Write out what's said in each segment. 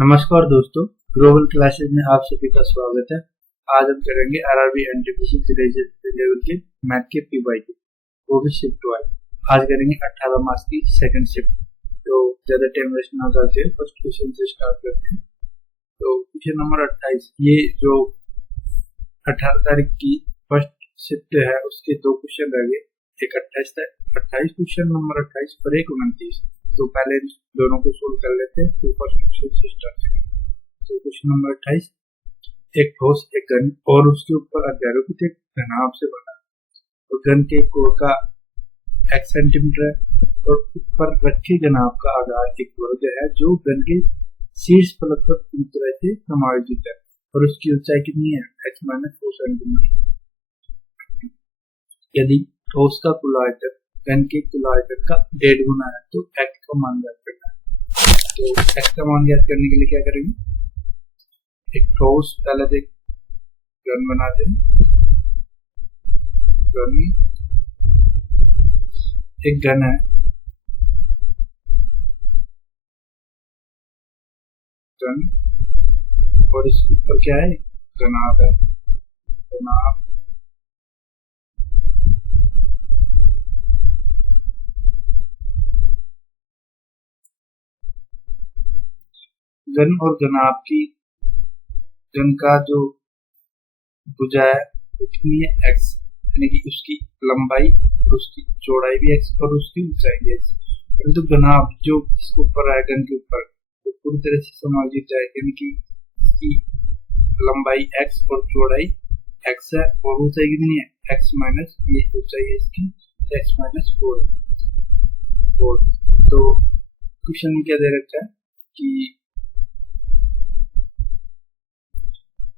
नमस्कार दोस्तों, global classes में आप सभी का स्वागत है। आज हम करेंगे आरआरबी एनटीपीसी लेवल के मैथ के पीवाईक्यू, वो भी शिफ्ट वाइज। आज करेंगे 18 मार्क्स की सेकंड शिफ्ट। तो ज्यादा टाइम वेस्ट ना करते हैं, फर्स्ट क्वेश्चन से स्टार्ट करते हैं। तो क्वेश्चन नंबर 28, ये जो 18 तारीख की फर्स्ट शिफ्ट है उसके दो क्वेश्चन रह गए। एक 28 क्वेश्चन नंबर 28 और एक 29। तो पहले दोनों को सोल्व कर लेते हैं, तो फर्स्ट क्वेश्चन से स्टार्ट करेंगे। तो क्वेश्चन नंबर 28, एक ठोस, एक घन और उसके ऊपर अध्यारोपित एक घनाभ से बना। तो घन के कोण का x सेंटीमीटर है और ऊपर रखे घनाभ का आधार एक वर्ग है जो घन के शीर्ष फलक पर पूरी तरह से समायोजित है और उसकी ऊंचाई कितनी है, x - 4 सेंटीमीटर। यदि ठोस का कुल आयतन घन के कुल आयतन का 1.5 गुना है तो x का मान ज्ञात करना है। तो x का मान ज्ञात करने के लिए क्या करेंगे, एक ठोस पहले देख घन बनाते हैं। घन, एक घन है, घन और इसके ऊपर क्या है, घनाभ है। घनाभ घन और घनाभ की घन का जो भुजा है उतनी है x, यानी कि उसकी लंबाई और उसकी चौड़ाई भी x और उसकी ऊंचाई भी x। परंतु घनाभ जो इसके ऊपर है, घन के ऊपर, तो पूरी तरह से समायोजित है, यानी कि इसकी लंबाई x और चौड़ाई x है और ऊंचाई कितनी है, x माइनस ये ऊंचाई है इसकी x - 4। तो क्वेश्चन में क्या दे रखा है कि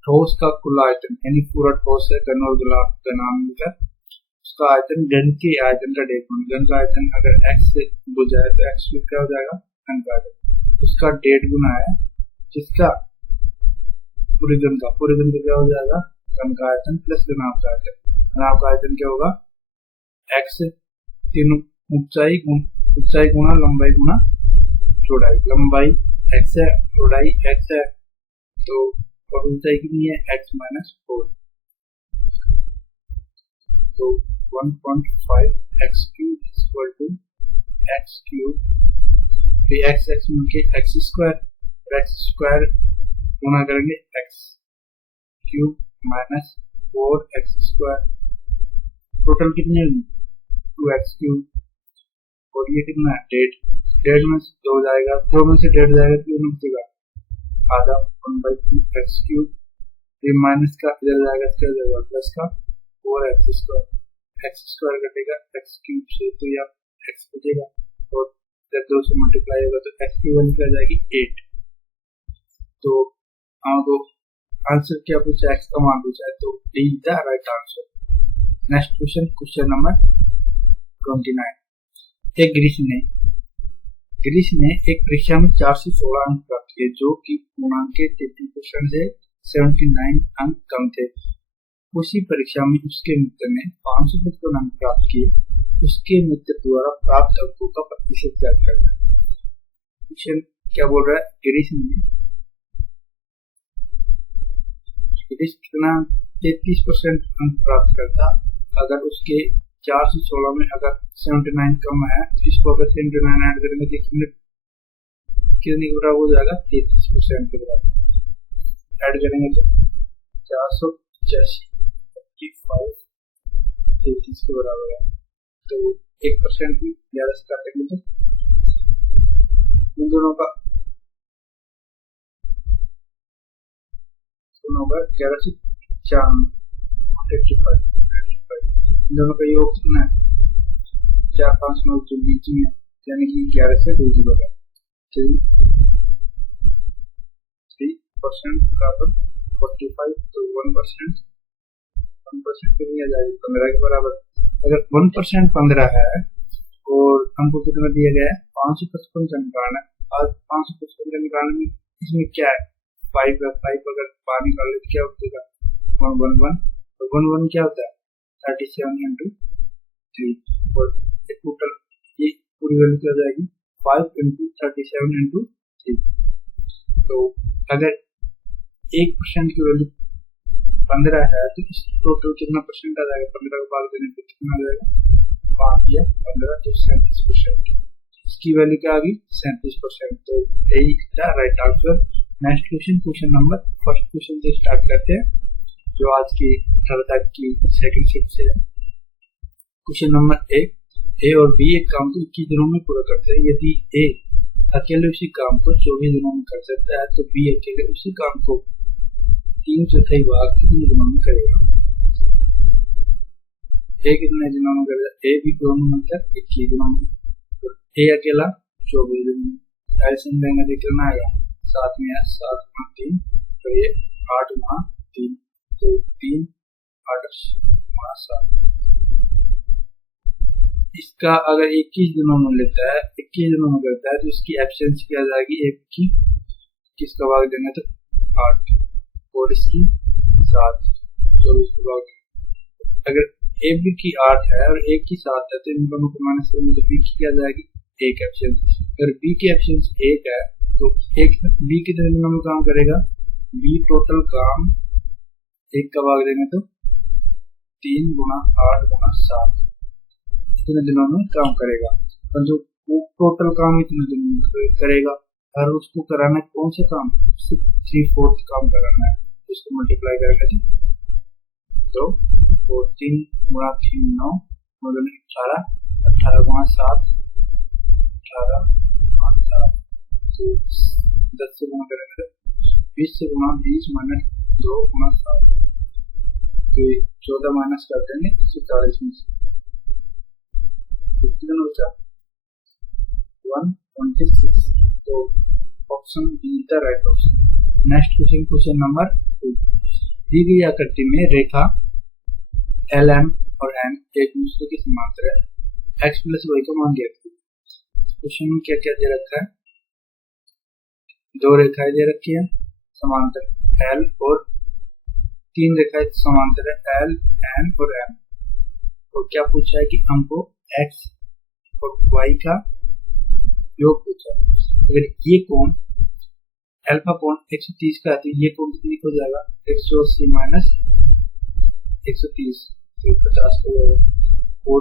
ठोस का कुल आयतन, यानी पूरा ठोस है घन और घनाभ मिलकर, उसका आयतन घन के आयतन का 1.5 गुना। घन का आयतन अगर x से बुझा है तो x क्या हो जाएगा, घन का आयतन उसका 1.5 गुना है, जिसका पूरे घन का क्या हो जाएगा, घन का आयतन प्लस घनाभ का आयतन। घनाभ का आयतन क्या होगा, x तीनों ऊंचाई गुना लंबाई गुना चौड़ाई। लंबाई x है, चौड़ाई x है, तो और ऊंचाई कितनी है, x - 4। तो 1.5 x cube equal to x cube, फिर x मिलके x स्क्वायर गुना करेंगे x cube minus 4x square, total कितनी होगी 2x क्यूब और ये कितना है 1.5 में 2 जाएगा, 2 में से 1.5 जाएगा, 3 में से आधा 1/2 x क्यूब, फिर माइनस का इधर जाएगा, इसका जाएगा प्लस का 4x स्क्वायर कटेगा x क्यूब से, तो यहाँ x बचेगा और जब 2 से मल्टीप्लाई होगा तो x की वैल्यू क्या जाएगी 8। तो तो आंसर क्या पूछा, x का मान पूछा है, तो D is the right answer. Next question number 29, एक ग्रीस ने एक परीक्षा में 4 से 16 अंक प्राप्त किए जो कि पूर्णांक के 33% से 79 अंक कम थे। उसी परीक्षा में उसके मित्र ने 555 अंक प्राप्त किए। उसके मित्र द्वारा प्राप्त अंकों का प्रतिशत ज्ञात करना। क्वेश्चन क्या बोल रहा है, ग्रीस कितना 33% अंक प्राप्त करता अगर उसके 4 से 16 में अगर 79 कम है, इसको अगर 79 ऐड करेंगे तो कितने के बराबर हो जाएगा, 33% के बराबर। ऐड करेंगे तो 485 33 के बराबर है, तो 1% भी ज्यादा से काटेंगे तो इन दोनों का 11 से 4 दोनों का योग कितना है, 4 5 9 जो बीच में, यानी कि 11 से 2 जीरो है, 3% बराबर 45, तो 1% कितनी आ जाएगी 15 के बराबर। अगर 1% 15 है और हमको कितना दिया गया है 555 का निकालना है। आज 555 का निकालने में इसमें क्या है 5 अगर बाहर निकाल ले तो क्या होगा 111, तो 1 क्या होता है 37 into 3 और टोटल ये पूरी वैल्यू क्या जाएगी 5 into 37 into 3। तो अगर 1% की वैल्यू 15 है तो इस टोटल कितना परसेंट आ जाएगा? 15 को भाग देने पे कितना आ जाएगा? 5 या 15 तो 37%। इसकी वैल्यू क्या आ गई? 37%। तो यही था right answer. Next question number first question से स्टार्ट करते हैं जो आज की 18 तारीख की सेकंड शिफ्ट से है। क्वेश्चन नंबर 1, ए और बी एक काम को 21 दिनों में पूरा करते हैं। यदि ए अकेले उसी काम को 24 दिनों में कर सकता है तो बी अकेले उसी काम को 3/4 भाग कितने दिनों में करेगा? ए कितने दिनों में करेगा? ए बी दोनों मिलकर 21 दिनों में, तो ए अकेला 24 दिनों में। ऐसे में कितना आएगा? 7 में 7 गुना 3 तो ये 8 गुना 3 तो 3 8 गुना 7। इसका अगर 21 दिनों में लेता है, 21 दिनों में करता है तो इसकी एफिशिएंसी क्या आ जाएगी? एक की किसका भाग देंगे तो 8 और इसकी 7 तो इसको भाग। अगर ए बी की 8 है और ए की 7 है तो इन दोनों को माइनस करेंगे तो बी की क्या जाएगी? 1 एफिशिएंसी। अगर बी की एफिशिएंसी 1 है तो एक बी कितने दिनों में काम करेगा? बी टोटल काम 1 का भाग देंगे तो 3 गुना 8 गुना 7 इतने दिनों में काम करेगा। और जो टोटल काम इतने दिनों में करेगा और उसको कराना है कौन सा काम? 3/4 काम कराना है, इसको मल्टीप्लाई करेंगे तो 3 गुना 3 9 18 18 गुना 7 18 गुना 7 तो 10 से गुना करेंगे तो 20 से गुना 20 माइनस 2 गुना 7 तो 14 माइनस कर देंगे 40 में से कितना बचा? 126। तो option B the right option. Next question number 2, दी गई आकृति में रेखा एल एम और एन एक दूसरे के समांतर है, एक्स प्लस वाई का मान दिया। क्वेश्चन में क्या क्या दे रखा है? 2 रेखाएं दे रखी है समांतर एल और 3 रेखाएं समांतर है एल एन और एम। और क्या पूछा है कि हमको एक्स और वाई का योग पूछा है। अगर ये कोण अल्फा कोण 130 का है तो ये कोण कितनी हो जाएगा? 180 माइनस 130 तो 50 हो जाएगा। और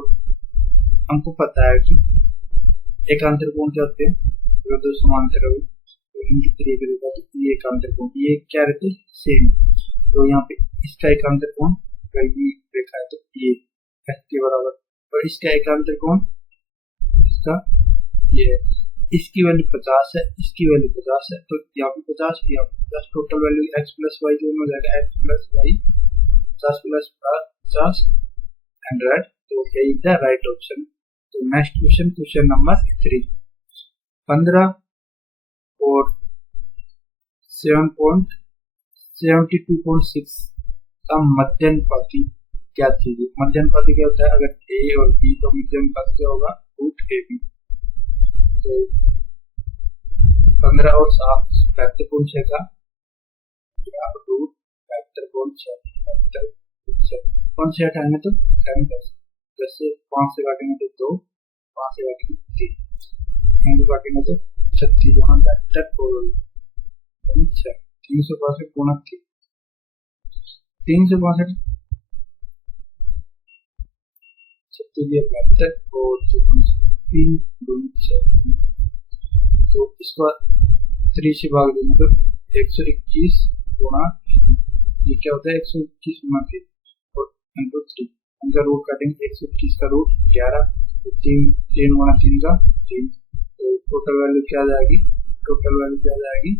हमको पता है कि एकांतर कोण क्या होते हैं? अगर 2 समांतर है तो इनकी क्रिया करेगा तो ये एकांतर कोण ये क्या रहते हैं? सेम। तो यहाँ पे इसका एकांतर कोण ये रेखा है तो ये एक्स के बराबर और इसका एकांतर कोण इसका ये है। इसकी वैल्यू 50 है, इसकी वैल्यू 50 है तो यहाँ पे 50 की 50 total value x plus y दोनों हो जाएगा। एक्स प्लस वाई 50 प्लस 50 100 तो यही द राइट ऑप्शन। तो नेक्स्ट क्वेश्चन नंबर 3, 15 और 72.6 का मध्यनुपाती क्या थी? मध्यनुपाती क्या होता है? अगर ए और बी का मध्यनुपात क्या होगा? Root a b. तो 15 और 7 72.6 का रूट 72.6 कौन से हटाएंगे तो 10 10 से 5 से काटेंगे तो 2 5 से काटेंगे 3 इनको काटेंगे तो 36 गुना 362 गुना 362 36 और 3 तो इसको 3 से भाग देंगे तो 121 गुना ये क्या होता है? 121 गुना 3 और इंटू 3 इनका रूट काटेंगे 121 का रूट 11 तो 3 गुना 3 का 3 तो टोटल वैल्यू क्या आ जाएगी? टोटल वैल्यू क्या आ जाएगी?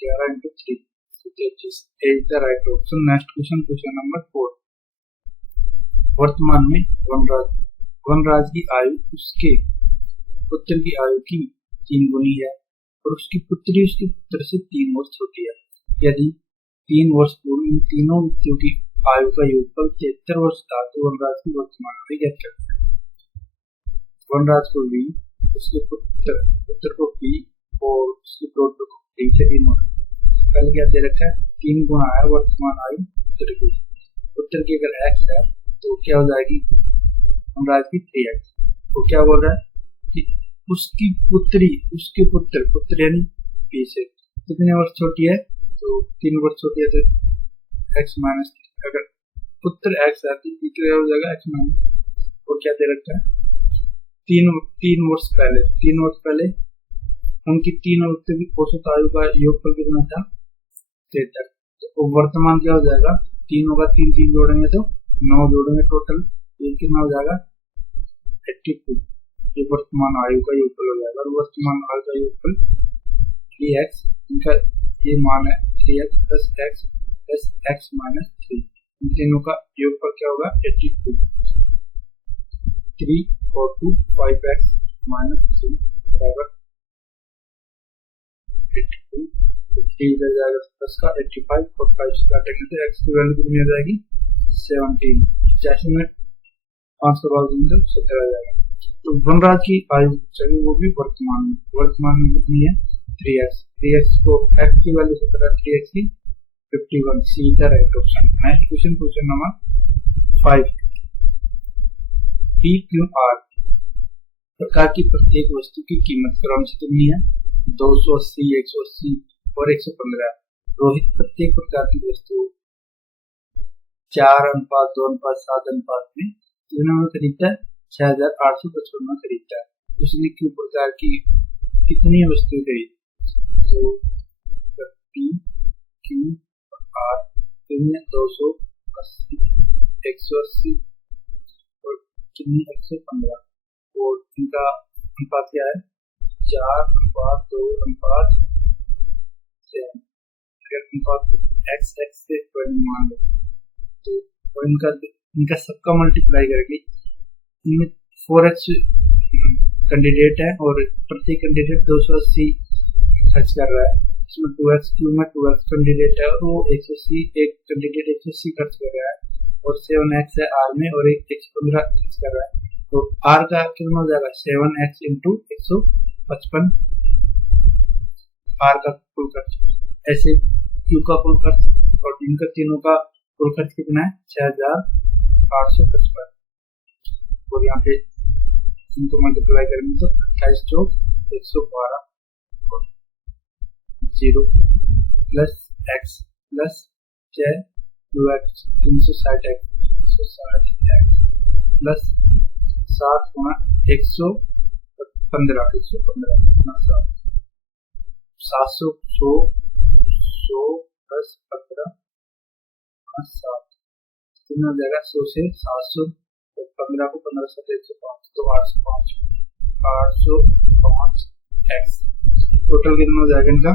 11 into 3 33 is the right option. Next question number 4, वर्तमान में वनराज की आयु उसके पुत्र की आयु की 3 गुनी है और उसकी पुत्री उसके पुत्र से 3 वर्ष छोटी है। यदि 3 वर्ष पूर्व इन तीनों व्यक्तियों की आयु का योगफल 73 वर्ष था तो वनराज की वर्तमान आयु ज्ञात करें। वनराज को V, उसके पुत्र को P और उसके पौत्र को D से 3 वर्ष। कल क्या दे रखा है? 3 गुना है वर्तमान आयु पुत्र की। पुत्र की अगर x है तो क्या हो जाएगी? वनराज की 3x। तो क्या बोल रहा है कि उसकी पुत्री उसके पुत्र यानी P से कितने वर्ष छोटी है, तो 3 वर्ष छोटी है, तो x माइनस, अगर उत्तर x है तो क्या हो जाएगा x माइनस, और क्या दे रखा है 3 वर्ष पहले उनकी 3 वर्ष की औसत आयु का योगफल कितना था 73। तो वर्तमान क्या हो जाएगा, 3 होगा, 3 जोड़ेंगे तो 9 जोड़ेंगे, टोटल ये कितना हो जाएगा 82। ये वर्तमान आयु का योगफल हो जाएगा, और वर्तमान आयु का योगफल 3x, इनका ये मान है 3x plus x plus x minus 3, इन तीनों का योगफल क्या होगा 82। 3 और 2 5x माइनस 3 बराबर 82। 3 इधर जाएगा प्लस का 85, और 5 से काटेंगे तो x की वैल्यू कितनी आ जाएगी 17। जैसे में 5 का भाग देंगे तो 17 आ जाएगा। तो वनराज की आयु चाहिए, वो भी वर्तमान में कितनी है 3x को x की वैल्यू 17, 3x की 51, सी का right option. Next question number 5, PQR प्रकार की प्रत्येक वस्तु की कीमत क्रम से कितनी है 280, 180 और 115। रोहित प्रत्येक प्रकार की वस्तु 4:2:7 में कितने में खरीदता है 6855 में खरीदता है। उसने क्यू प्रकार की कितनी वस्तु खरीदी, तो PQR कितने 280, 180 और कितनी 115, और इनका अनुपात क्या है 4:2:7। अगर अनुपात x से मान लो तो इनका सबका मल्टीप्लाई करके इनमें 4x कैंडिडेट है और प्रत्येक कैंडिडेट 280 खर्च कर रहा है, इसमें 2x क्यू में 2x कैंडिडेट है और वो 180 एक कैंडिडेट 180 खर्च कर रहा है, और 7x है R में और एक 115 खर्च कर रहा है। तो R का कितना हो जाएगा 7x इंटू 155 R का कुल खर्च, ऐसे Q का कुल खर्च और इनका तीनों का कुल खर्च कितना है 6855, और यहाँ पे इनको मल्टीप्लाई करेंगे तो 28 चौक 112 और 0 plus x plus 2x 360x 160x plus 7 गुना 115 700 100 प्लस 15 7 कितना हो जाएगा 100 से 700, 15 को 15 से 105 तो 805 x टोटल कितना हो जाएगा इनका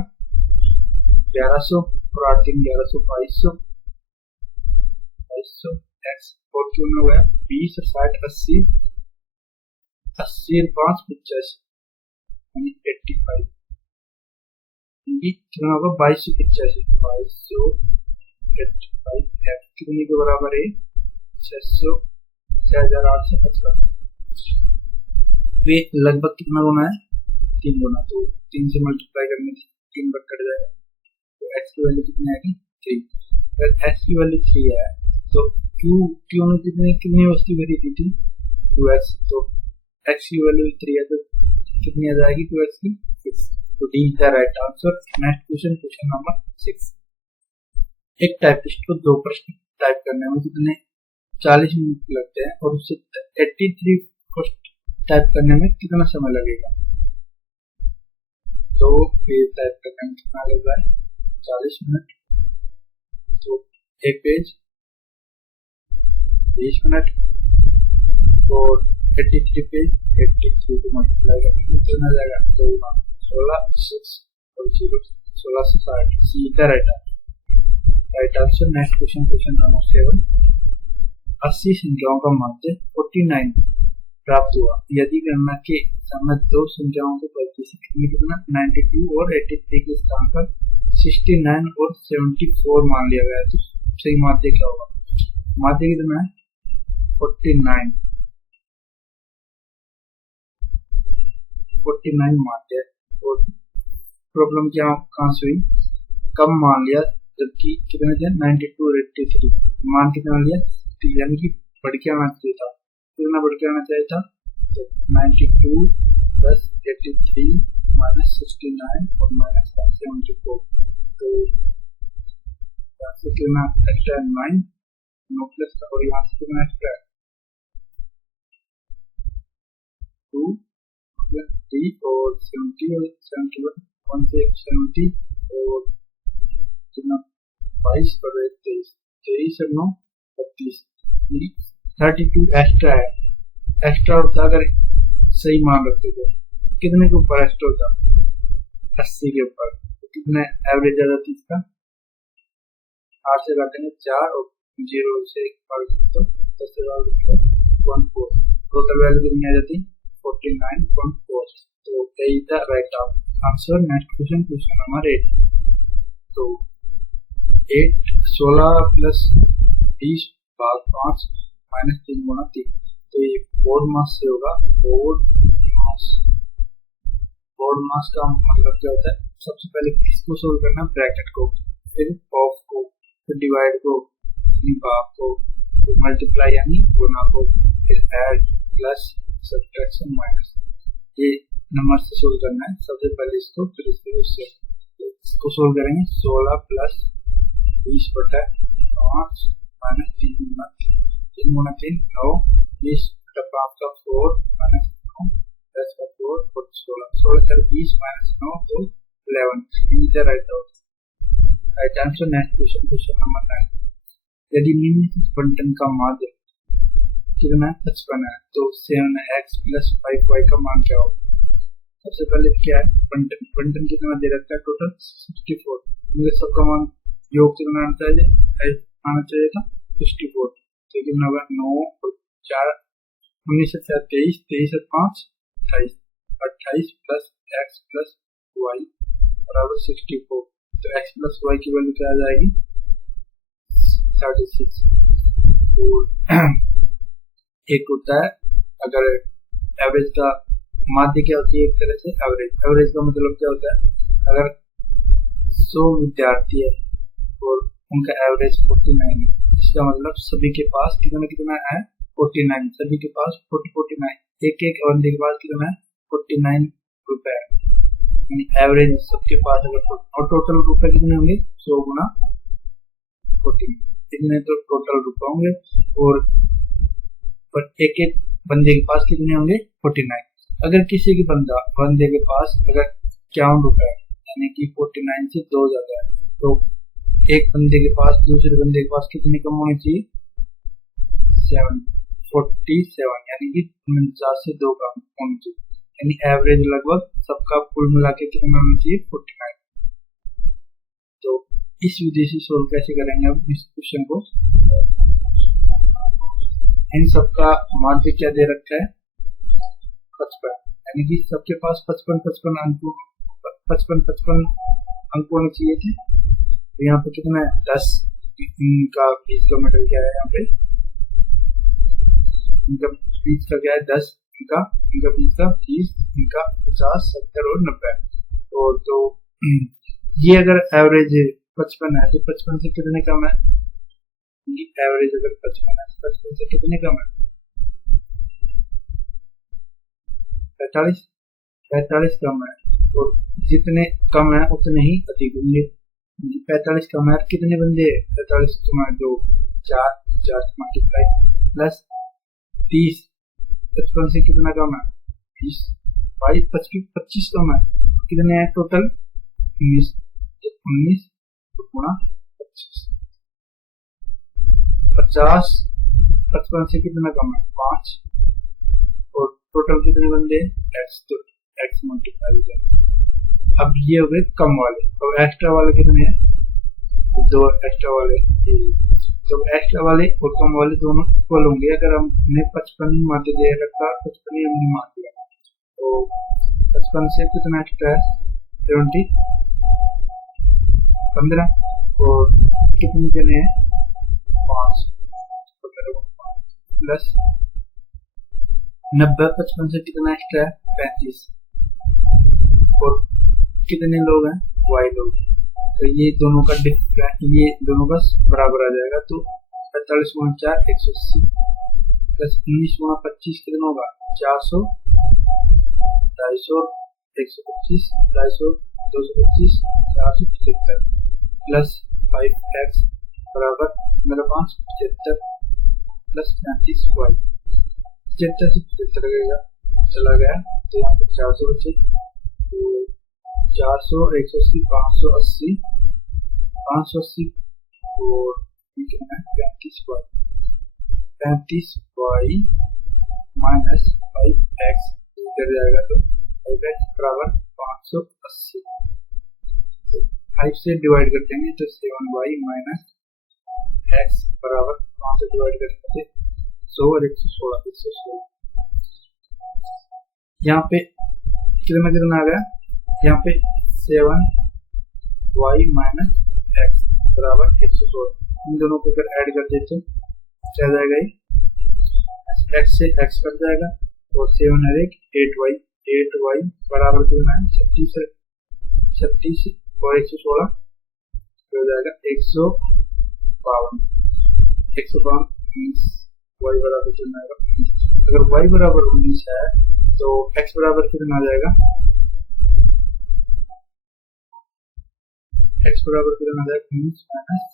1100 और 8 3 1100 2200 x, और क्यों में हुआ 20 और 60 80 80 और 5 85 यानी 85, कितना होगा 2285 कितने के बराबर है 6855। वे लगभग कितना गुना है 3 गुना, तो 3 से मल्टीप्लाई करने से 3 बार कट जाएगा, तो x की वैल्यू कितनी आएगी 3। अगर x की वैल्यू 3 है तो Q में कितनी वस्तु खरीदी थी 2x, तो x की वैल्यू 3 है तो कितनी आ जाएगी 2x की 6, तो D is the right answer. Next question number 6, एक टाइपिस्ट को 2 प्रश्न टाइप करने में कितने 40 मिनट लगते हैं और उससे 83 प्रश्न टाइप करने में कितना समय लगेगा, तो पेज टाइप करने में कितना लगेगा 40 मिनट, तो एक पेज 20 मिनट और 83 पेज 83 को मल्टीप्लाई करने में कितना जाएगा 16 6 और 0 16 से 60, सीधा right answer. Next question number 7, 80 संख्याओं का माध्य 49 प्राप्त हुआ यदि गणना के समय 2 संख्याओं को कितना 92 और 83 के स्थान पर 69 और 74 मान लिया गया, तो सही माध्य क्या होगा, माध्य कितना है 49 माध्य, और प्रॉब्लम क्या कहाँ से हुई, कम मान लिया जबकि कितने थे 92 और 83, मान कितना लिया यानी कि बढ़ के आना चाहिए था, कितना बढ़ के आना चाहिए था, तो 92 प्लस 83 -69 और -74। तो यहाँ से कितना एक्स्ट्रा है 9 नो प्लस और यहाँ से कितना एक्स्ट्रा है 2 प्लस 3 और 70 और 71 1 से 70 और कितना 22 और 23 23 और 9 32 32 एक्स्ट्रा है। एक्स्ट्रा होता अगर सही मान रखते थे कितने के ऊपर एक्स्ट्रा होता 80 के ऊपर। तो कितना एवरेज आ जाती इसका 8 से काटेंगे 4 और 0 से 10 से 14 टोटल वैल्यू कितनी आ जाती 49.4। तो यही था right answer. Next question question number 8। तो 8 16 प्लस 20 भाग 5 माइनस 3 गुना 3। तो ये 4 मास से होगा 4 मास। 4 मास का मतलब क्या होता है सबसे पहले किसको सोल्व करना ब्रैकेट को, फिर ऑफ को, फिर डिवाइड को, फिर भाग को, फिर मल्टीप्लाई यानी गुना को, फिर ऐड प्लस सब्ट्रैक्शन माइनस। ये नंबर से सोल्व करना है सबसे पहले इसको, फिर उससे इसको सोल्व करेंगे 16 प्लस 20 बटा 5 माइनस 3 गुना 3 गुना 3 9 20 बटा 5 का 4 माइनस 9 10 का 4 और 16 का 20 माइनस 9 तो 11। इधर right answer. Next question question number 9। यदि निम्नलिखित बंटन का माध्य कितना 55 है तो 7x प्लस 5y का मान क्या होगा। सबसे पहले क्या है बंटन, बंटन कितना दे रखा है टोटल 64। मुझे सबका मान योग कितना आना चाहिए था 64। तो कितना होगा 9 और 4 19 से 4 23 23 और 5 28 28 प्लस x प्लस y बराबर 64। तो x प्लस y की वैल्यू क्या आ जाएगी 36। और एक होता है अगर एवरेज का माध्य क्या होती है एक तरह से एवरेज का मतलब क्या होता है अगर 100 विद्यार्थी है और उनका एवरेज 49 है, इसका मतलब सभी के पास कितना है 49, सभी के पास 49, एक बंदे के पास कितना है 49 रुपए यानी एवरेज सबके पास। अगर और टोटल रुपए कितने होंगे 100 गुना 49 कितने तो टोटल रुपए होंगे। और एक बंदे के पास कितने होंगे 49। अगर किसी के बंदे के पास अगर 51 रुपए यानी कि 49 से 2 ज्यादा है तो एक बंदे के पास दूसरे बंदे के पास कितने कम होने चाहिए 47 यानी कि 49 से 2 कम होने चाहिए। यानी एवरेज लगभग सबका कुल मिला के कितना होना चाहिए 49। तो इस विधि से सोल्व कैसे करेंगे अब इस क्वेश्चन को। इन सबका माध्य क्या दे रखा है 55 यानी कि सबके पास 55 अंक होने चाहिए थे। तो यहाँ पे कितना है 10 इनका बीच का मेटल क्या है यहाँ पे इनका बीच का क्या है 10 इनका बीच का 30 इनका 50 70 और 90। तो ये अगर एवरेज 55 है तो 55 से कितने कम है एवरेज अगर 55 है 55 से कितने कम है 45 कम है। और जितने कम है उतने ही अधिक होंगे। 45 कम है कितने बंदे 45 तुम्हारे 2 4 मल्टीप्लाई प्लस 30 55 से कितना कम है 20 25 कम है कितने हैं टोटल 19 गुणा 25 50 55 से कितना कम है 5 और टोटल कितने बंदे x मल्टीप्लाई हो जाए। अब ये हो गए कम वाले और एक्स्ट्रा वाले कितने हैं 2 एक्स्ट्रा वाले। तो एक्स्ट्रा वाले और कम वाले दोनों इक्वल होंगे। अगर हमने 55 माध्य दे रखा 55 हमने मान दिया तो 55 से कितना एक्स्ट्रा है 70 15 और कितने देने हैं 5 प्लस 90 55 से कितना एक्स्ट्रा है 35 और कितने लोग हैं y लोग। तो ये दोनों का ये दोनों का बराबर आ जाएगा। तो 45 गुणा 4 180 प्लस 19 गुणा 25 कितना होगा 400 250 125, 250, 225, 475 प्लस 5x बराबर 575 प्लस 35y। 75 से 75 लगेगा, चला गया तो यहाँ पे 400 बचे, तो 400, 180, 580, 580 और 35y, 35y माइनस 5x कर जाएगा तो 5x बराबर 580। 5 से डिवाइड कर देंगे तो 7y माइनस x बराबर 5 से डिवाइड करके 100 और 116। यहाँ पे कितना आ गया, यहाँ पे 7y माइनस x बराबर 116। इन दोनों को अगर ऐड कर देते क्या जाएगा, x से x कट जाएगा और 7 और 8y बराबर कितना है 36 और 116 हो जाएगा 152। 152 मीन्स y बराबर कितना आएगा। अगर y बराबर 19 है तो x बराबर कितना आ जाएगा, x बराबर कितना आ जाएगा 19 माइनस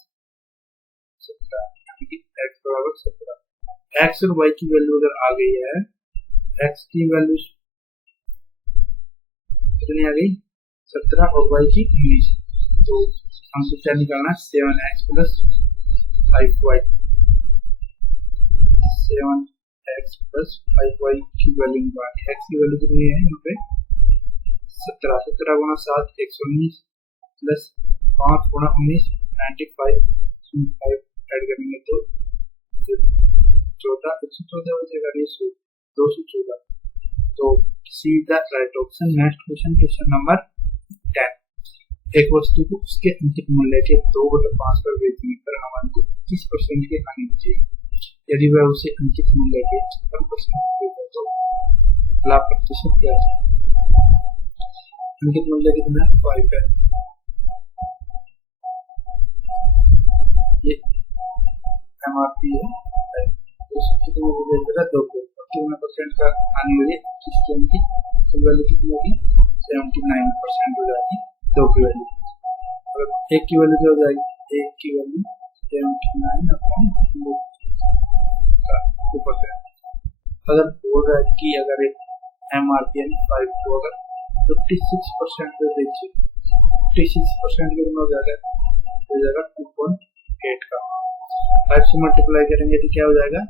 17, यानी कि x बराबर 17। x और y की वैल्यू अगर आ गई है, x की वैल्यू कितनी आ गई 17 और y की 19, तो हमको क्या निकालना है 7x plus 5y। 7x plus 5y की वैल्यू निकालनी है। x की वैल्यू कितनी है यहाँ पे 17, 17 गुना 7 119 प्लस 5 गुना 19 95, 5 ऐड करेंगे तो 14, 114 हो जाएगा, 214। तो see the right option. Next question, question number 10। एक वस्तु को उसके अंकित मूल्य के 2/5 पर बेचने पर हमारे को 21% की हानि चाहिए। यदि वह उसे अंकित मूल्य के 56% देगा तो लाभ प्रतिशत क्या है। अंकित मूल्य कितना 5 है, ये MRP है, कितने को बेचेगा 2 को, 51% का हानि हो जाए, किसकी अंकित वैल्यू कितनी होगी 79% हो जाएगी 2 की वैल्यू। और 1 की वैल्यू क्या हो जाएगी, 1 की वैल्यू 79/2%। अगर बोल रहा है कि अगर MRP यानी 5 को अगर 56% पे बेचे, 56% कितना हो जाएगा 2.8 का। 5 से मल्टीप्लाई करेंगे तो क्या हो जाएगा,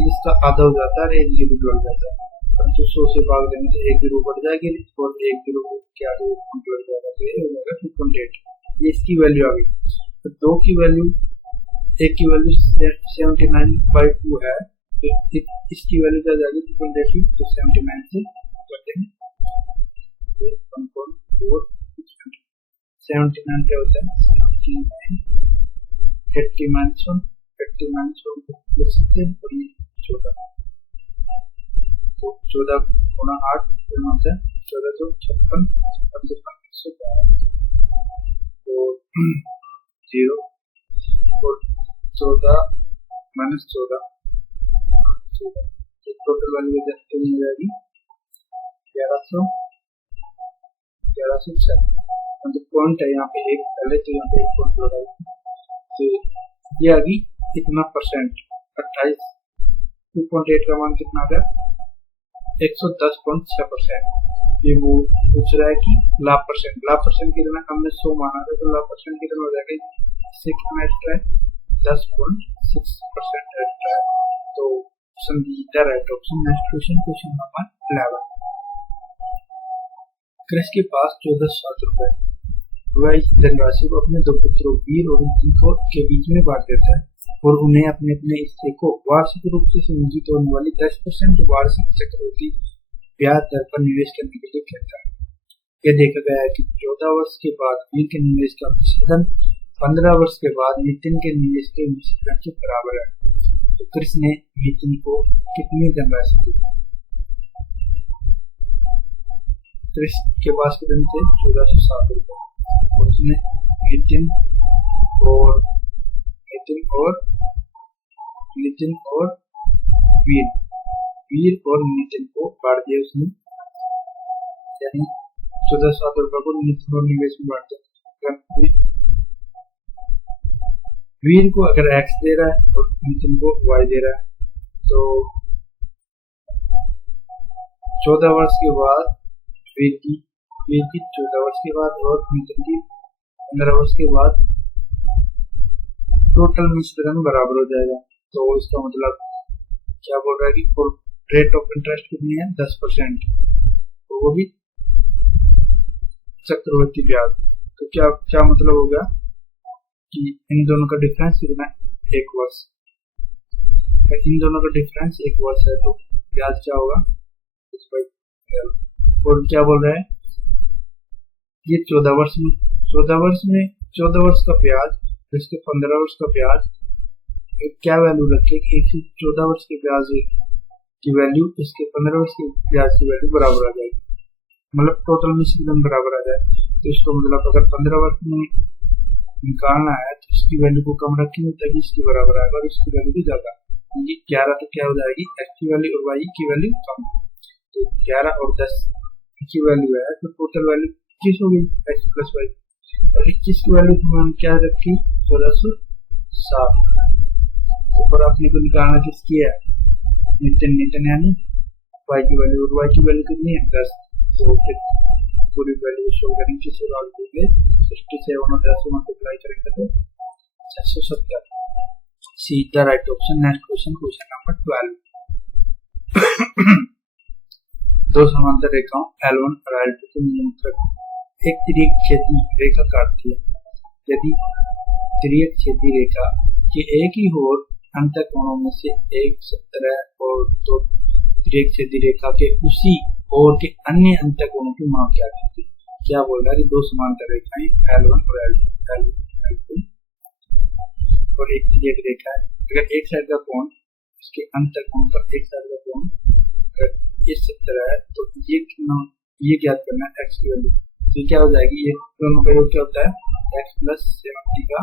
इसका आधा हो जाता है, 1 जीरो बढ़ जाता है। तो 100 से भाग देंगे तो 1 जीरो बढ़ जाएगी और 1 जीरो क्या बढ़ जाएगा तो ये हो जाएगा 2.8। ये इसकी वैल्यू आ गई। तो 2 की वैल्यू, 1 की वैल्यू 79/2 है, तो इसकी वैल्यू क्या जाएगी 2.8 की, तो 79 से कर देंगे 1.4। 79 क्या होता है 79, 80 माइनस 1 प्लस 10 और ये 14, तो 14 गुना 8 कितना होता है 1456, 112 तो 0 और 14 माइनस 14, टोटल वैल्यू कितनी हो जाएगी 1106। मतलब पॉइंट है यहाँ पे एक, पहले तो यहाँ पे एक पॉइंट लगाओ तो ये आ गई कितना परसेंट 28, 2.8 का मान कितना आ गया 110.6%। ये वो पूछ रहा है कि लाभ परसेंट कितना, हमने 100 माना था तो लाभ परसेंट कितना हो जाएगा, इससे कितना एक्स्ट्रा है 10.6% एक्स्ट्रा है। तो option B the right option. Next question, question number 11। Chris के पास 14,000 रुपए, वह इस धनराशि को अपने 2 पुत्रों वीर और नितिन के बीच में बांट देता है और उन्हें अपने अपने हिस्से को वार्षिक रूप से संयोजित होने वाली 10% वार्षिक चक्रवृद्धि ब्याज दर पर निवेश करने के लिए कहता है। यह देखा गया है कि 14 वर्ष के बाद वीर के निवेश का प्रतिशत 15 वर्ष के बाद नितिन के निवेश के प्रतिशत के बराबर है। तो क्रिस ने नितिन को कितनी धनराशि दी। क्रिस के पास कितने थे 14,007 रुपए, उसने नितिन और वीर और नितिन को बांट दिया उसने यानी 14,700 को नितिन और निवेश में बांटते हैं। वीर को अगर x दे रहा है और नितिन को y दे रहा है, तो 14 वर्ष के बाद वीर की 14 वर्ष के बाद और नितिन की 15 वर्ष के बाद टोटल मिश्रण बराबर हो जाएगा। तो इसका मतलब क्या बोल रहा है कि रेट ऑफ इंटरेस्ट कितनी है, 10%, तो वो भी चक्रवृद्धि ब्याज। तो क्या मतलब हो गया कि इन दोनों का डिफरेंस कितना है, 1 वर्ष। इन दोनों का डिफरेंस 1 वर्ष है, तो ब्याज क्या होगा, और क्या बोल रहा है, ये 14 वर्ष का ब्याज, इसके 15 वर्ष का ब्याज क्या वैल्यू रखे कि 14 वर्ष के ब्याज की वैल्यू इसके 15 वर्ष के ब्याज की वैल्यू बराबर आ जाएगी, मतलब टोटल मिश्रण बराबर आ जाए। तो इसको मतलब अगर 15 वर्ष में निकालना है तो इसकी वैल्यू को कम रखेंगे तभी इसके बराबर आएगा, और इसकी वैल्यू भी ज्यादा। ये 11 तो क्या हो जाएगी, x की वैल्यू और y की वैल्यू कम, तो 11 और 10 की वैल्यू है, तो टोटल वैल्यू 21 हो गई, x प्लस y। और 21 की वैल्यू हम क्या रखी, 1407। ऊपर अपने को निकालना किसकी है, नितिन यानी y की वैल्यू, और y की वैल्यू कितनी है, 10। तो फिर पूरी वैल्यू शो करेंगे, किसी और देंगे 67 और 10 मल्टीप्लाई करेंगे तो 670। सीधा right option. Next question, question number 12। दो समांतर रेखाओं L1 और L2 के नियंत्रक एक तिर्यक क्षैतिज रेखा काटती है। यदि तिर्यक क्षैतिज रेखा के एक ही ओर अंतःकोणों में से एक 17 और तो तिर्यक क्षैतिज रेखा के उसी ओर के अन्य अंतःकोणों की माप क्या करती है। क्या बोल रहा है कि दो समांतर रेखाएं L1 और L2 और एक तिर्यक रेखा है, अगर एक साइड का कोण इसके अंतःकोण पर एक साइड का कोण अगर इस तरह है तो ये ज्ञात करना है x की वैल्यू। तो क्या हो जाएगी, ये दोनों का योग क्या होता है, x प्लस 70 का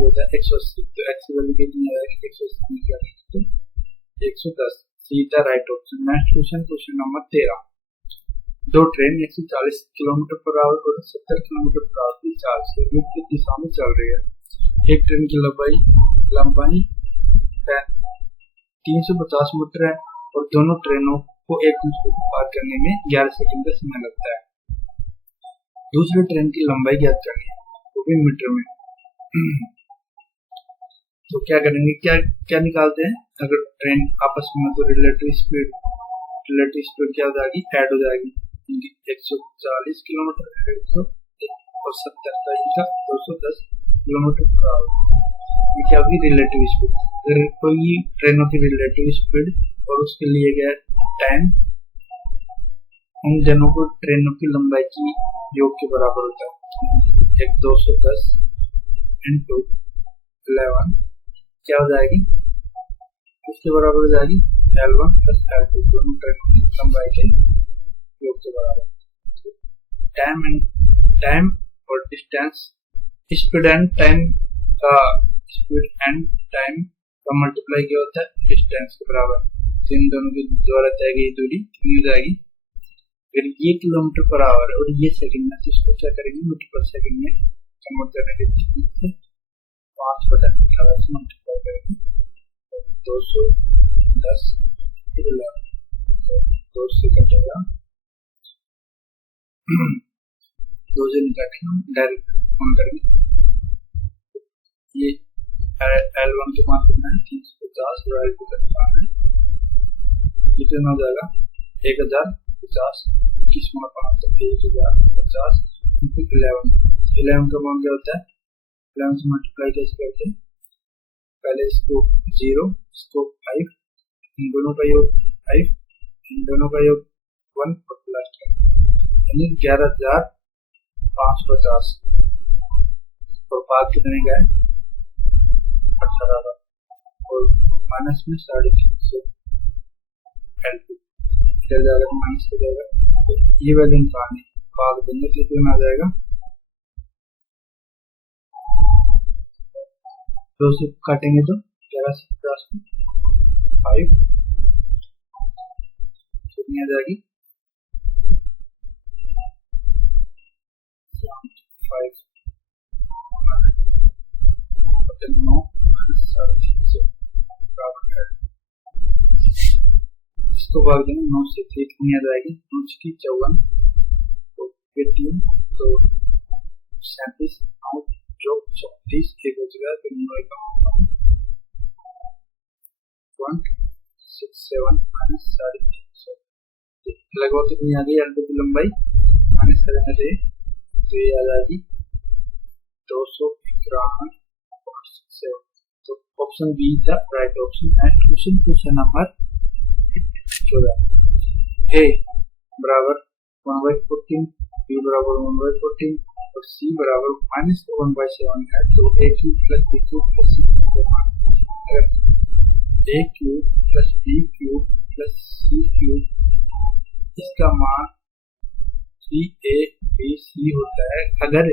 होता है 180। तो x की वैल्यू कितनी आएगी, 180 क्या 110। सीधा right option. Next question, question number 13। दो ट्रेन 140 किलोमीटर पर आवर और 70 किलोमीटर पर आवर की चाल से विपरीत दिशा में चल रही है। एक ट्रेन की लंबाई 350 मीटर है और दोनों ट्रेनों को एक दूसरे को पार करने में 11 सेकंड का समय लगता है। दूसरी ट्रेन की लंबाई ज्ञात करनी है, वो भी मीटर में। तो क्या करेंगे, क्या निकालते हैं, अगर ट्रेन आपस में तो रिलेटिव स्पीड क्या हो जाएगी, ऐड हो जाएगी। 140 किलोमीटर और 70 का 210 किलोमीटर पर आवर, ये क्या होगी, रिलेटिव स्पीड। अगर कोई ट्रेनों की रिलेटिव स्पीड और उसके लिए गया टाइम, उन दोनों को ट्रेनों की लंबाई की योग के बराबर होता है। 210 इंटू 11 क्या हो जाएगी, उसके बराबर हो जाएगी L1 प्लस L2, दोनों ट्रेनों की लंबाई के योग के बराबर। टाइम और डिस्टेंस, स्पीड एंड टाइम का मल्टीप्लाई क्या होता है, डिस्टेंस के बराबर। इन दोनों के द्वारा तय गई दूरी कितनी हो जाएगी, फिर ये किलोमीटर पर आवर और ये सेकंड में, इसको क्या करेंगे, मीटर पर सेकंड में कन्वर्ट करने के लिए 5/18 से मल्टीप्लाई करेंगे। 210 2 से कटेगा, 2 से निकालेंगे, डायरेक्ट कौन करेंगे, ये L1 के मान कितना है 350 और L2 का मान है कितना हो जाएगा 1050, 1050 11 का मान क्या होता है, 11 से मल्टीप्लाई कैसे करते हैं, पहले इसको 0, इसको 5, इन दोनों का योग 5, इन दोनों का योग 1 और प्लस 10, यानी 11,550 और भाग कितने का है 18 और माइनस में 350 L2 चल जाएगा तो माइनस हो जाएगा। तो ये वैल्यू निकालने भाग देंगे तो कितना आ जाएगा, 2 से काटेंगे तो 11 से 50 में 5 कितनी आ जाएगी 5 बटे 9 300 बराबर है। इसको भाग देंगे 9 से 3 नहीं आ जाएगी, 9 की 54 तो 3 तो 37 8 जो 36 एक हो जाएगा, फिर 9 का 167 माइनस 350 लगभग तो नहीं आ गई अल्टो की लंबाई माइनस करेंगे तो ये आ जाएगी 291.67। तो ऑप्शन बी था राइट ऑप्शन है। क्वेश्चन नंबर 14 ए बराबर 1/14, बी बराबर 1/14 और सी बराबर -1/7 है। तो A cube plus B cube plus C cube अगर A cube plus B cube plus C cube इसका मान 3ab होता है, अगर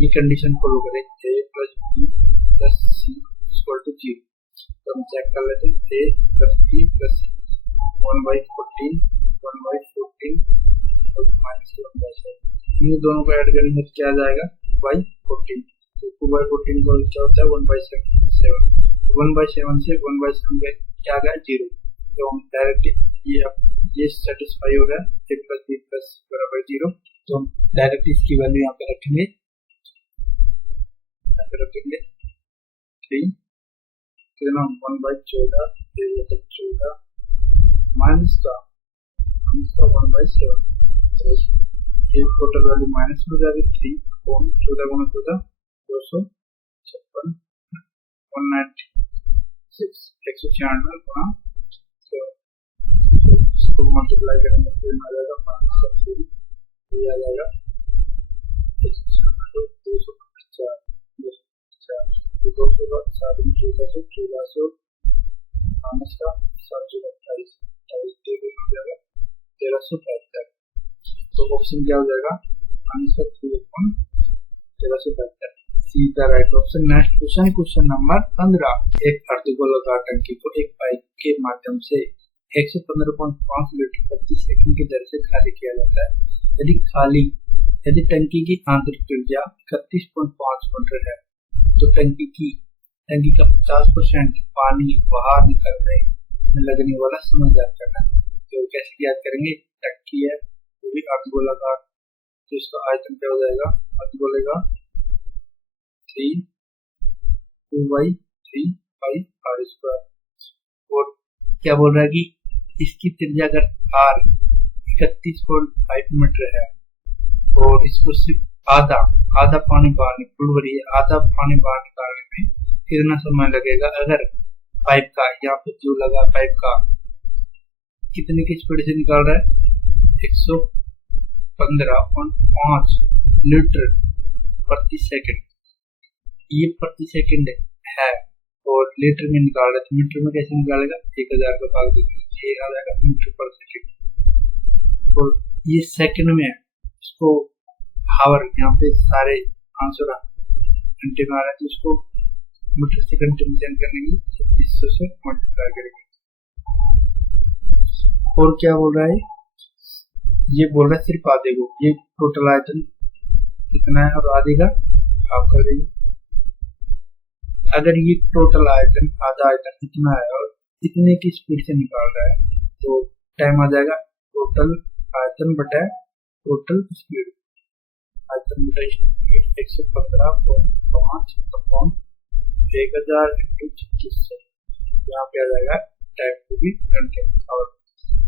ये कंडीशन फॉलो करें a plus B plus C equal to 0 तो हम चेक कर लेते हैं a प्लस बी प्लस 1/14 और -1/7 इन दोनों को ऐड करेंगे तो क्या आ जाएगा 2/14 तो 2/14 को क्या होता है 1/7 1/7 से 1/7 का क्या आ गया 0 तो हम डायरेक्ट ये सेटिस्फाई हो गया a प्लस बी प्लस बराबर 0 तो हम डायरेक्ट इसकी वैल्यू यहाँ पे रखेंगे 3 कितना 1/14 माइनस का 1/7 तो ये टोटल वैल्यू माइनस हो जाएगी 3 कौन 14 गुना 14 256 196 196 गुना इसको मल्टीप्लाई करेंगे तो आ जाएगा 5 ये आ जाएगा 1375 तो ऑप्शन क्या हो जाएगा आंसर 1375 सीधा right option. Next question number 15 एक अर्धगोलाकार टंकी को एक पाइप के माध्यम से 115.5 लीटर प्रति सेकंड की दर से खाली किया जाता है। यदि टंकी की आंतरिक त्रिज्या 31.5 मीटर है तो टंकी का 50% पानी बाहर निकलने में लगने वाला समय ज्ञात करना है। तो कैसे ज्ञात करेंगे, टंकी है वो भी अर्धगोलाकार तो इसका आयतन क्या हो जाएगा अर्धगोलाकार 2/3 और क्या बोल रहा है कि इसकी त्रिज्या अगर r 31.5 मीटर है और इसको सिर्फ आधा पानी बाहर निकल रही है, आधा पानी बाहर निकालने में कितना समय लगेगा। अगर पाइप का यहाँ पे जो लगा पाइप का कितने की स्पीड से निकाल रहा है 115.5 लीटर प्रति सेकंड, ये प्रति सेकंड है और लीटर में निकाल रहा है तो मीटर में कैसे निकालेगा 1000 का भाग देंगे ये आ जाएगा मीटर पर सेकंड और ये सेकंड में इसको हावर यहाँ पे सारे आंसर घंटे में आ रहा है तो इसको मीटर से घंटे में चेंज करने की 3600 से मल्टीप्लाई करेंगे। और क्या बोल रहा है ये बोल रहा है सिर्फ आधे को, ये टोटल आयतन कितना है और आधे का हाफ कर देंगे। अगर ये टोटल आयतन आधा आयतन इतना है और इतने की स्पीड से निकाल रहा है तो टाइम आ जाएगा टोटल आयतन बटा टोटल स्पीड, आयतन बटा स्पीड 115.5 अपॉन 1000 × 3600 यहाँ पे आ जाएगा टाइम को भी घंटे और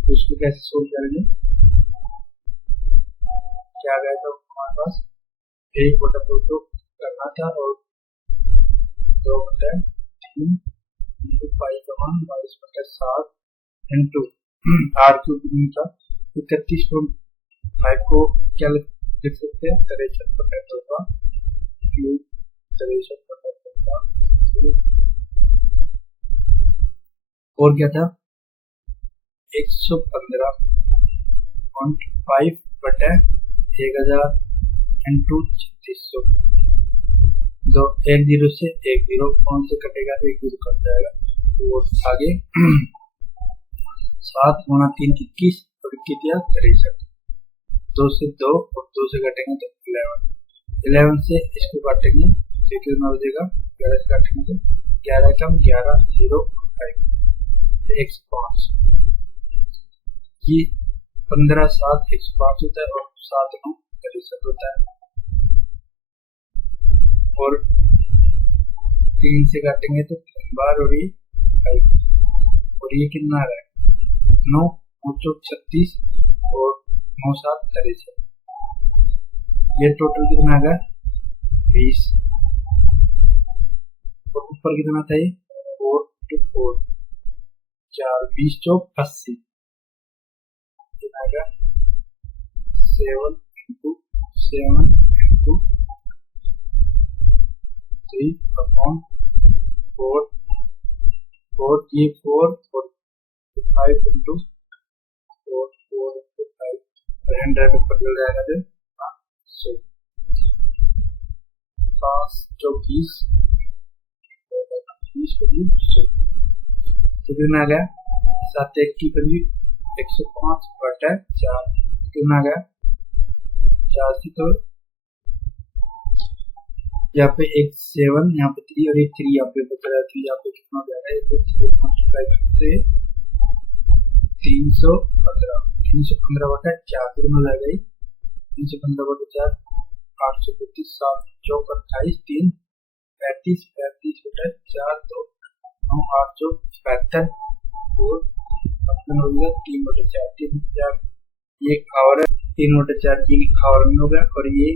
तो उसको कैसे सोल्व करेंगे, क्या आ जाएगा हमारे पास 1/2 करना था और 2/3 × पाई का मान 22/7 इंटू r क्यूब था 31.5 को क्या लिख सकते हैं 63/2 का क्यूब 63/2 का और क्या था 115.5 बटे 1000 इंटू 3600 दो 1 0 से 1 0 कौन से कटेगा 1 0 कट जाएगा तो आगे 7 × 3 21 और 21 63 2 से 2 और 2 से कटेंगे तो 11 11 से इसको काटेंगे तो कितना हो जाएगा, 11 से काटेंगे तो 11 कम 11 0 5 105। ये 15 7 105 होता है और 7 9 63 होता है। और 3 से काटेंगे तो 3 बार और ये 5 और ये कितना आ रहा है 9 9 36 और 9 7 63। ये टोटल कितना आ गया 20 और ऊपर कितना था ये 4 to 4 4 20 चौक 80 कितना आ गया 7 into 7 into 3 upon 4 4 ये 4 और 5 into 4 4 into 5 100 ऊपर चल जाएगा फिर 5 24 कितना आ गया 7 1 की वैल्यू 105 बटा 4 कितना आ गया 4 से तो यहाँ पे एक 7 यहाँ पे 3 और एक 3 यहाँ पे बच रहा है। यहाँ पे कितना हो जाएगा 315 बटा 4 कितना हो जाएगा 315 बटा 4 832 7 चौक 28 3 35 35 बटा 4 तो 9 8 चौक 75 और अपना हो गया 3 बटा 4 3 4 ये आवर है 3 बटा 4 की आवर में हो गया। और ये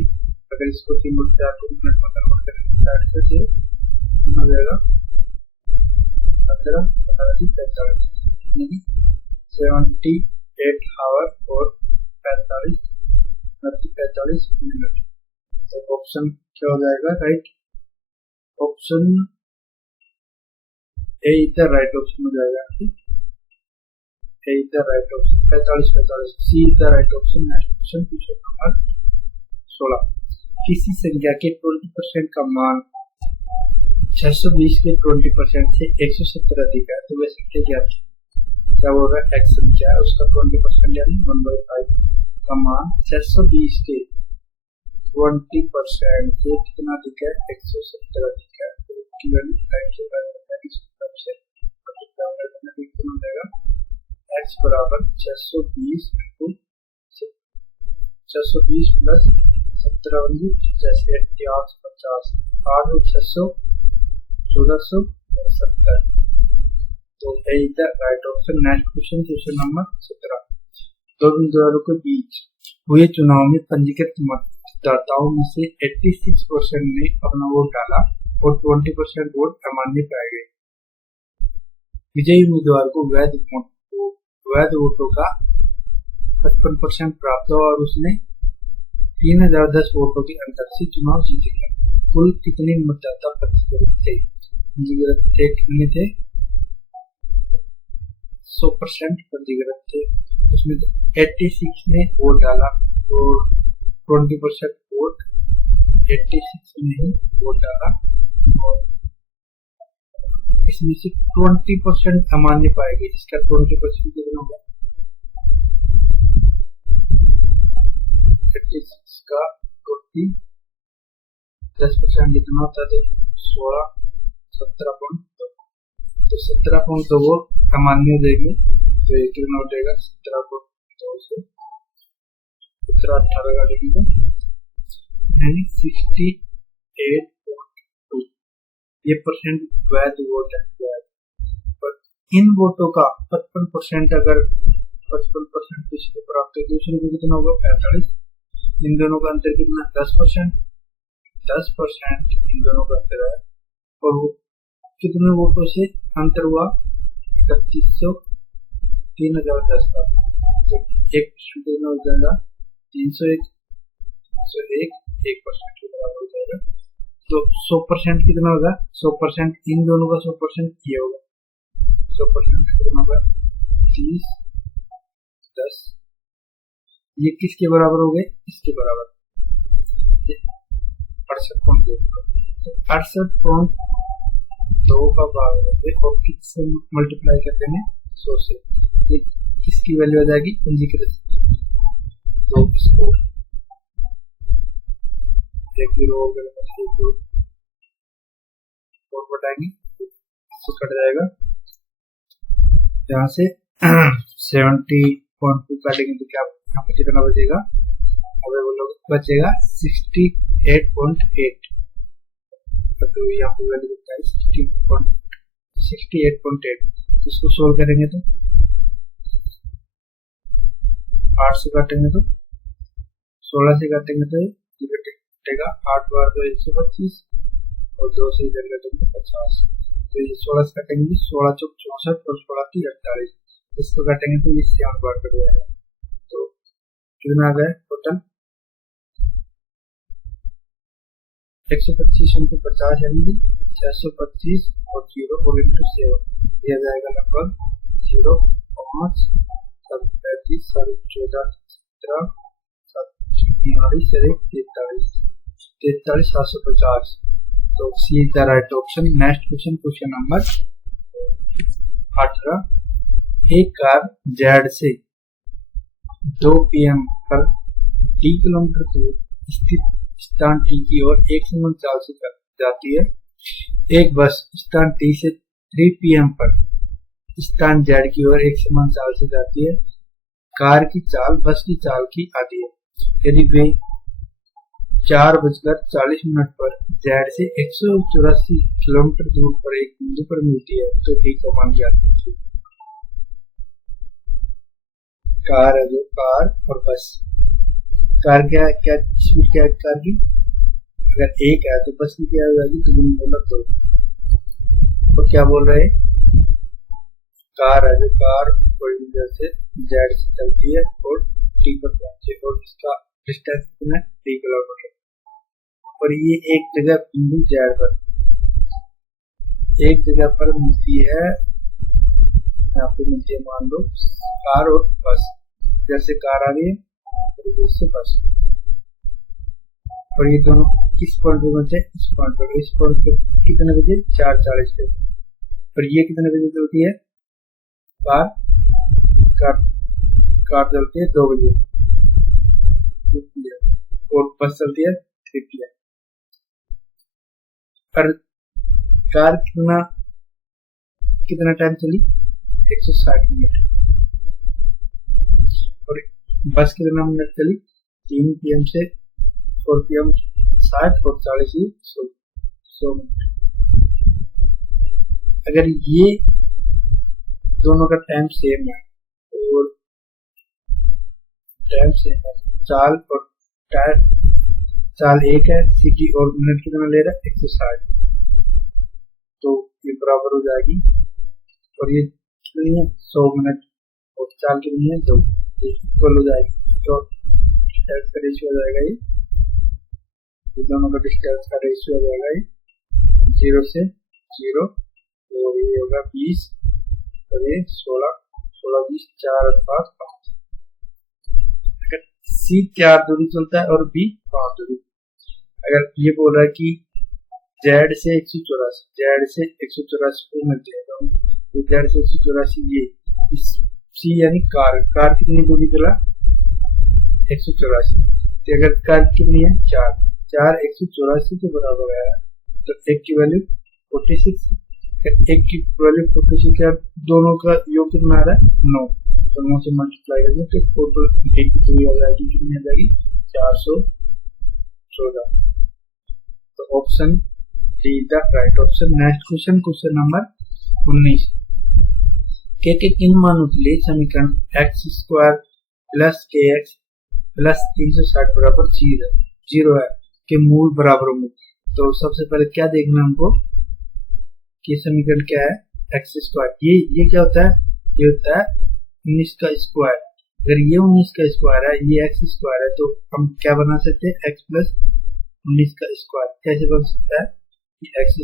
अगर इसको 3 बटा 4 को मिनट में कन्वर्ट करें तो कितना हो जाएगा 17 45 78 आवर और 45 मिनट। तो ऑप्शन क्या हो जाएगा राइट, ऑप्शन ए इधर राइट ऑप्शन हो जाएगा, ए इधर राइट ऑप्शन 45 सी इधर right option. Next question question number 16, किसी संख्या के 20% का मान 620 के 20% से 170 अधिक है तो वह संख्या क्या थी। क्या बोल रहा है x संख्या है उसका 20% यानी 1/5 का मान 620 के 20% से कितना अधिक है 170 अधिक है तो उसकी वैल्यू 5 से कितना हो जाएगा x बराबर 620 प्लस 17 जैसे 850 8 और 600 1470 तो इधर right option. Next question question number 17, दो उम्मीदवारों के बीच हुए चुनाव में पंजीकृत मतदाताओं में से 86% ने अपना वोट डाला और 20% वोट अमान्य पाए गए। विजयी उम्मीदवार को वैध वोटों का 55% प्राप्त हुआ और उसने 3010 वोटों के अंतर से चुनाव जीते गए। कुल कितने मतदाता प्रतिशत थे कितने थे 100% प्रतिशत थे। उसमें 86 ने वोट डाला और 20% वोट 86 ने ही वोट डाला और इसमें से 20% अमान्य पाए गए। इसका 20% कितना होगा 36 का 10% कितना होता है 16 17.2 तो 17.2 वो अमान्य हो जाएगी तो ये कितना हो जाएगा 17.2 से 17 18 का लगेगा यानी 68.2 ये परसेंट वैध वोट है। पर इन वोटों का 55% अगर 55% किसी को प्राप्त है दूसरे को कितना होगा 45। इन दोनों का अंतर कितना 10% इन दोनों का अंतर है और वो कितने वोटों से अंतर हुआ 3100 3010 का तो 1% हो जाएगा 301 1% के बराबर हो जाएगा। तो 100% कितना होगा 100% इन दोनों का 100% ये होगा 100% कितना होगा 30 10 ये किसके बराबर हो गए इसके बराबर 68.2 का भाग और किससे मल्टीप्लाई करते हैं 100 से ये किसकी वैल्यू आ जाएगी पंजीकृत। तो इसको एक जीरो हो गया, और बताएंगे तो कट जाएगा यहाँ से 70.2 काटेंगे तो क्या यहाँ पर कितना बचेगा, अवेलेबल बचेगा 68.8, तो यहाँ पे वैल्यू बचता है 68.8। इसको सोल्व करेंगे तो 8 से काटेंगे तो 16 से काटेंगे तो कटेगा 8 बार तो 125 और 2 से इधर काटेंगे 50, तो ये 16 से काटेंगे 16 चौक 64 और 16 3 48, इसको काटेंगे तो ये 8 बार कट जाएगा। तो कितना आ गया टोटल 125 इंटू 50 यानी 625 और 0 और इंटू 7 दिया जाएगा लगभग 0.5 35 14 17 43 750। तो C is the right option. Next question, question number 18। एक कार जेड से 2 PM पर टी किलोमीटर दूर स्थित स्थान टी की ओर 1 समान चाल से जाती है। एक बस स्थान टी से 3 PM पर स्थान जेड की ओर 1 समान चाल से जाती है। कार की चाल बस की चाल की आधी है। यदि वे 4:40 पर जेड से 184 किलोमीटर दूर पर एक बिंदु पर मिलती है तो टी का मान ज्ञात कीजिए। कार है जो कार और बस, कार क्या क्या इसमें क्या कार की अगर एक है तो बस की क्या हो जाएगी, तो बोला तो क्या बोल रहे हैं, कार है जो कार कोई वजह से जेड से चलती है और टी पर पहुंचे और इसका डिस्टेंस कितना है 3 किलोमीटर, और ये एक जगह बिंदु जेड पर एक जगह पर मिलती है, यहाँ पे मिलती है मान लो कार और बस, जैसे कार आ रही है और इससे बस, और ये दोनों किस पॉइंट पे बनते हैं, इस पॉइंट पर। इस पॉइंट पे कितने बजे 4:40 पे, और ये कितने बजे चलती है कार कार चलती है 2 बजे और बस चलती है 3 PM। पर कार कितना टाइम चली 160 मिनट, और बस कितना मिनट चली 3 PM से 4 PM 60 और 40 100 मिनट। अगर ये दोनों का टाइम सेम है और टाइम सेम है, चाल और टायर चाल एक है सी की और मिनट कितना ले रहा है 160, तो ये बराबर हो जाएगी, और ये कितनी है 100 मिनट और चाल कितनी है 2, इक्वल हो जाएगी, तो डिस्टेंस का रेशियो हो जाएगा ये दोनों का डिस्टेंस का रेशियो हो जाएगा ये 0 से 0, तो ये होगा 20 और ये 16 20 4 और 5 5। अगर सी 4 दूरी चलता है और बी 5 दूरी, अगर ये बोल रहा है कि जेड से 184 को मिलते हैं तो जेड से 184 ये सी यानी कार कितनी दूरी चला 184, तो अगर कार कितनी है 4 184 के बराबर है, तो एक की वैल्यू 46, एक की वैल्यू 46 है, दोनों का योग कितना आ रहा है 9, तो 9 से मल्टीप्लाई करेंगे तो टोटल एक की दूरी आ जाएगी, कितनी आ जाएगी 414। तो option D the right option. Next question, question number 19। के किन मानों के लिए समीकरण x² प्लस kx प्लस 360 बराबर 0 है के मूल बराबर होंगे। तो सबसे पहले क्या देखना हमको कि समीकरण क्या है x², ये क्या होता है, ये होता है 19 का स्क्वायर। अगर ये 19 का स्क्वायर है, ये x² है, तो हम क्या बना सकते हैं x प्लस 19 का स्क्वायर। कैसे बन सकता है कि x²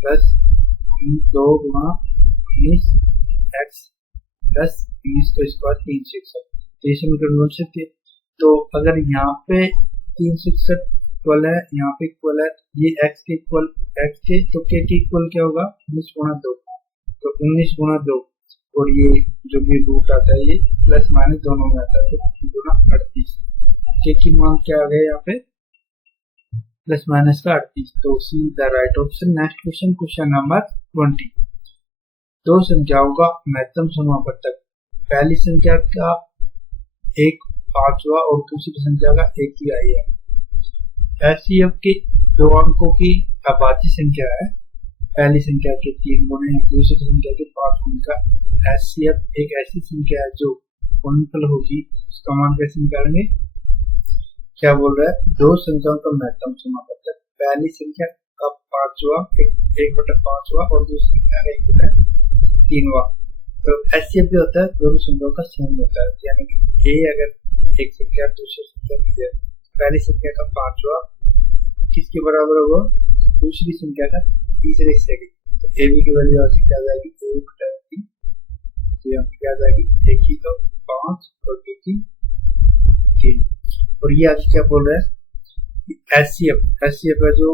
प्लस 2 गुना 19 x प्लस 19 का स्क्वायर 360, तो ये समीकरण बन सकती है। तो अगर यहाँ पे 360 इक्वल है, यहाँ पे इक्वल है, ये x के इक्वल x के, तो k के इक्वल क्या होगा 19 गुना 2, तो 19 गुना 2, और ये जो भी रूट आता है ये प्लस माइनस दोनों में आता है, तो गुना 38। k की मान क्या आ गया यहाँ पे प्लस माइनस का 38। तो see the right option. Next question, question number 20। दो संख्याओं का महत्तम समापवर्तक। पहली संख्या का 1/5 और दूसरी संख्या का 1/3 है। एचसीएफ के दो अंकों की अभाज्य संख्या है। पहली संख्या के 3 गुणे दूसरी संख्या के 5 गुणे का एचसीएफ एक ऐसी संख्या है जो गुणनफल होगी। उसका मान कैसे निकालेंगे? क्या बोल रहा है? दो संख्याओं का महत्तम समापवर्तक। पहली संख्या का 5वां 1/5 और दूसरी संख्या का 1/3। तो एचसीएफ जो होता है दोनों संख्याओं का सम होता है। यानी कि ए अगर एक संख्या दूसरी संख्या पहली संख्या का 5वां किसके बराबर होगा? दूसरी संख्या का तीसरे हिस्से की। तो ए बी की वैल्यू आज क्या जाएगी? 1/3। तो यहाँ पे क्या जाएगी? 1 की तो 5 और 1 की 3। और ये आज क्या बोल रहा है? एचसीएफ है जो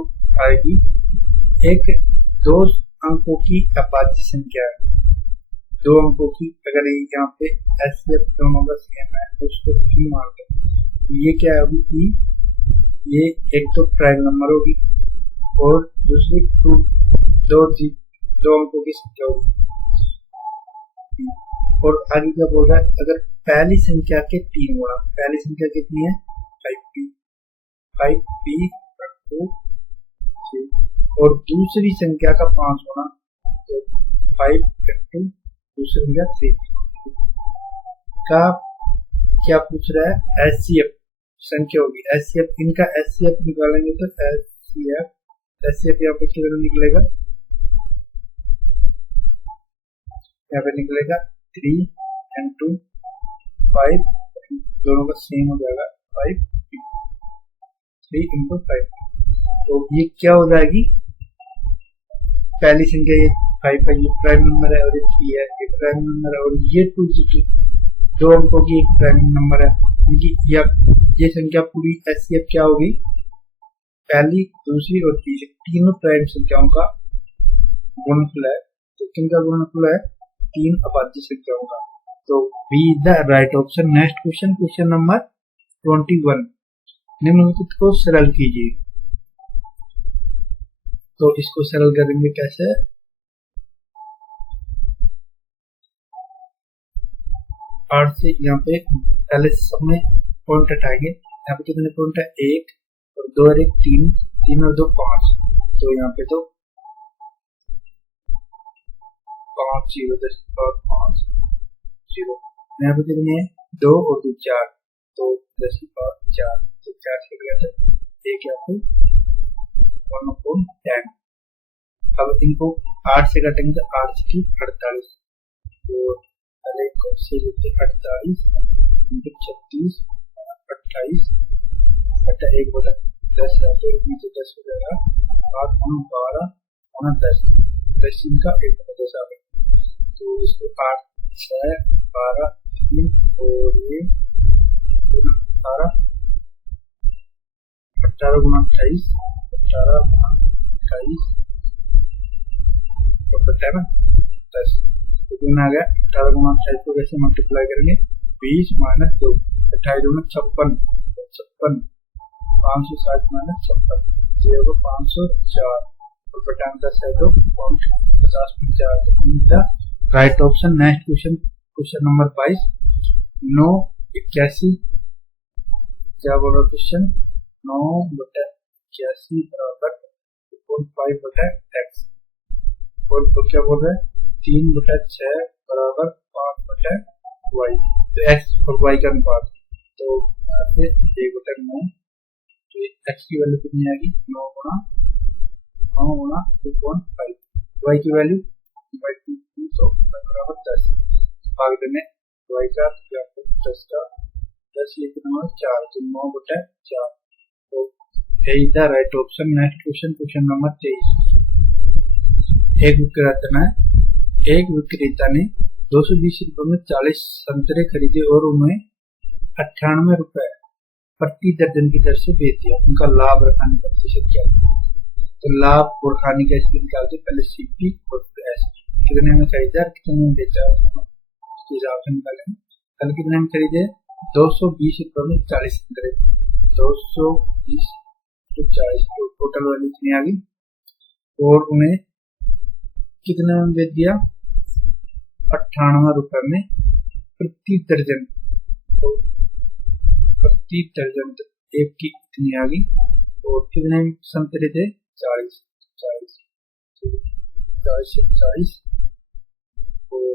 आएगी एक दो अंकों की अभाज्य संख्या है। दो अंकों की अगर यहाँ पे एचसीएफ दोनों का सेम है तो उसको 3 मानते हैं। ये क्या होगी कि ये एक तो प्राइम नंबर होगी और दूसरी दो अंकों की संख्या होगी। और आगे क्या बोल रहा है? अगर पहली संख्या के 3 गुणा, पहली संख्या कितनी है? 5p और दूसरी संख्या का 5 गुणा तो 5 दूसरी संख्या 3 का क्या पूछ रहा है? एचसीएफ संख्या होगी। एचसीएफ इनका एचसीएफ निकालेंगे तो एचसीएफ यहाँ पे कितना निकलेगा? यहाँ पे निकलेगा 3 into 5 दोनों का सेम हो जाएगा 5 3 into 5। तो ये क्या हो जाएगी? पहली संख्या ये 5 है, ये प्राइम नंबर है और ये 3 है, ये प्राइम नंबर है और ये 2 दो अंकों की एक प्राइम नंबर है। ये संख्या पूरी एचसीएफ क्या होगी? पहली दूसरी और तीसरी तीनों प्राइम संख्याओं का गुणनफल है। तो किनका गुणनफल है? 3 अभाज्य संख्याओं का। तो B the right option. Next question, question number 21। निम्नलिखित को सरल कीजिए। तो इसको सरल करेंगे कैसे? आठ से यहाँ पे पहले सब में पॉइंट हटाएंगे। यहाँ पे कितने पॉइंट है? 1 और 2 और 1 3, 3 और 2 5। तो यहाँ पे तो 5 0 10 और 5 0। यहाँ पे कितने हैं? 2 और 2 4 तो 10 और 4 तो 4 से गया 1 यहाँ पे 1/10। अब इनको 8 से काटेंगे तो 8 की 48। तो पहले से लेते 48 36 28 1/10 है तो नीचे 10 हो जाएगा 8 12 10 10 इनका 1/10 आ गया। तो इसको 8 6 12 3 और ये 18 18 गुना 28 18 गुना 28 और 10 कितना आ गया? 18 गुना 28 को कैसे मल्टीप्लाई करेंगे? 20 माइनस 2 28 गुना 56 56 560 माइनस 56 ये होगा 504 और 10 है तो 50 right option. Next question, question number 22। 981 क्या बोल रहा क्वेश्चन? 9/81 बराबर 5/x और तो क्या बोल रहा है? 3/6 बराबर 5/y। तो x और y का अनुपात। तो 1/9 तो x की वैल्यू कितनी आएगी? 9 गुना 2.5। y की वैल्यू 2 तो बराबर 10। भाग देने y का 10 का 10 ये कितना होगा? 4 तो 9/4। तो A the right option. Next question, question number 23। एक विक्रेता ने 220 रुपए में 40 संतरे खरीदे और उन्हें 98 रुपए प्रति दर्जन की दर से बेच दिया। उनका लाभ और हानि प्रतिशत क्या है? तो लाभ और हानि कैसे निकालते? पहले सीपी और फिर एसपी। कितने में खरीदा कितने में बेचा उसके हिसाब से निकालेंगे। कल कितने में खरीदे? 220 रुपए में 40 संतरे। 220 तो 40, तो टोटल वैल्यू कितनी आ गई। और उन्हें कितने में बेच दिया, 98 रुपए में प्रति दर्जन। तो प्रति दर्जन एक की इतनी आ गई। और कितने संतरे थे, 40 40 40। और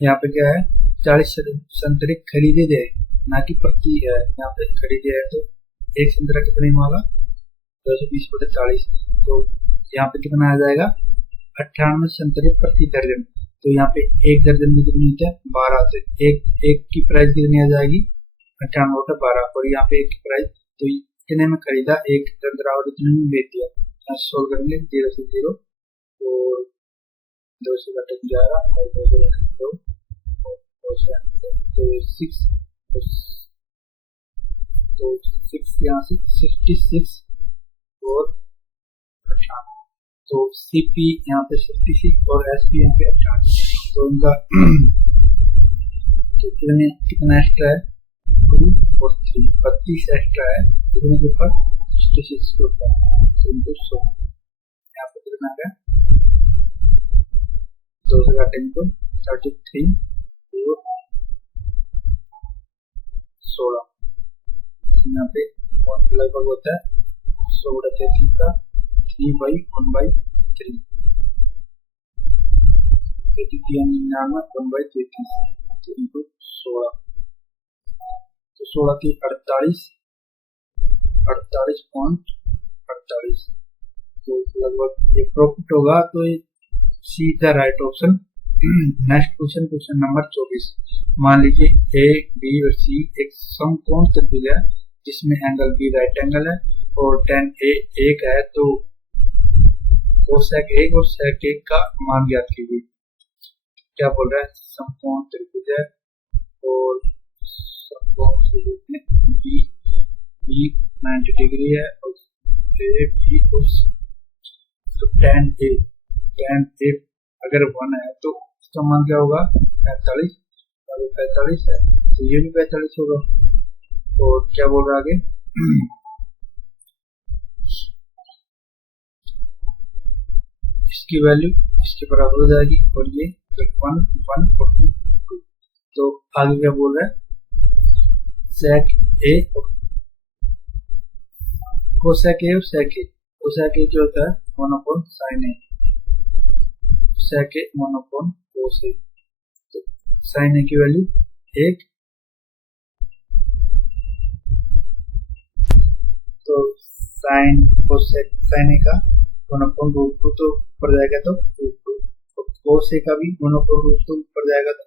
यहाँ पे क्या है, 40 संतरे खरीदे गए, ना कि प्रति है। यहाँ पे खरीदे है तो एक संतरा कितने में आएगा, 220/40। तो यहाँ पे कितना आ जाएगा, 98 संतरे प्रति दर्जन। तो यहाँ पे एक दर्जन में कितनी है, 12। तो एक की प्राइस कितनी आ जाएगी, 98/12। और यहाँ पे एक की प्राइस, तो कितने में खरीदा, एक संतरा और इतने में बेच दिया। सोल्व करेंगे 0 से 0, और 2 से घटक जाएगा, और 2 से घटक 2, तो 6, तो 6 यहाँ से 66 और 98। तो CP यहाँ पे 66 और SP यहाँ पे 98। तो उनका कितना एक्स्ट्रा है, 2 और 3, 32 एक्स्ट्रा है कितने के ऊपर, 66 के ऊपर। तो इनको 100 यहाँ पे कितना है, 2 से काटेंगे तो 33 और 16। यहाँ पे लगभग होता है 100/33 का 3/1/3, 1/33। तो इनको 16, तो 16 की 48, 48.48। तो लगभग एक प्रॉफिट होगा। तो see the right option. Next question number 24। मान लीजिए ए बी और सी एक समकोण त्रिभुज है जिसमें एंगल बी राइट एंगल है और tan ए 1 है। तो कोसेक 1 और सेक 1 का मान ज्ञात कीजिए। क्या बोल रहा है, समकोण त्रिभुज है और समकोण त्रिभुज में बी 90 डिग्री है और ए बी को, तो tan ए अगर 1 है तो इसका मान क्या होगा, 45। अगर 45 है तो ये भी 45 होगा। और क्या बोल रहा है आगे, इसकी वैल्यू इसके बराबर हो जाएगी। और ये 142। तो आगे क्या बोल रहा है, सेक ए और कोसेक ए और सेक ए। कोसेक ए क्या होता है, 1/sin ए, सेक ए 1/cos ए। तो sin ए की वैल्यू 1, तो sin ए का 1/√2 तो ऊपर जाएगा तो √2, तो cos ए का भी 1/√2 ऊपर जाएगा तो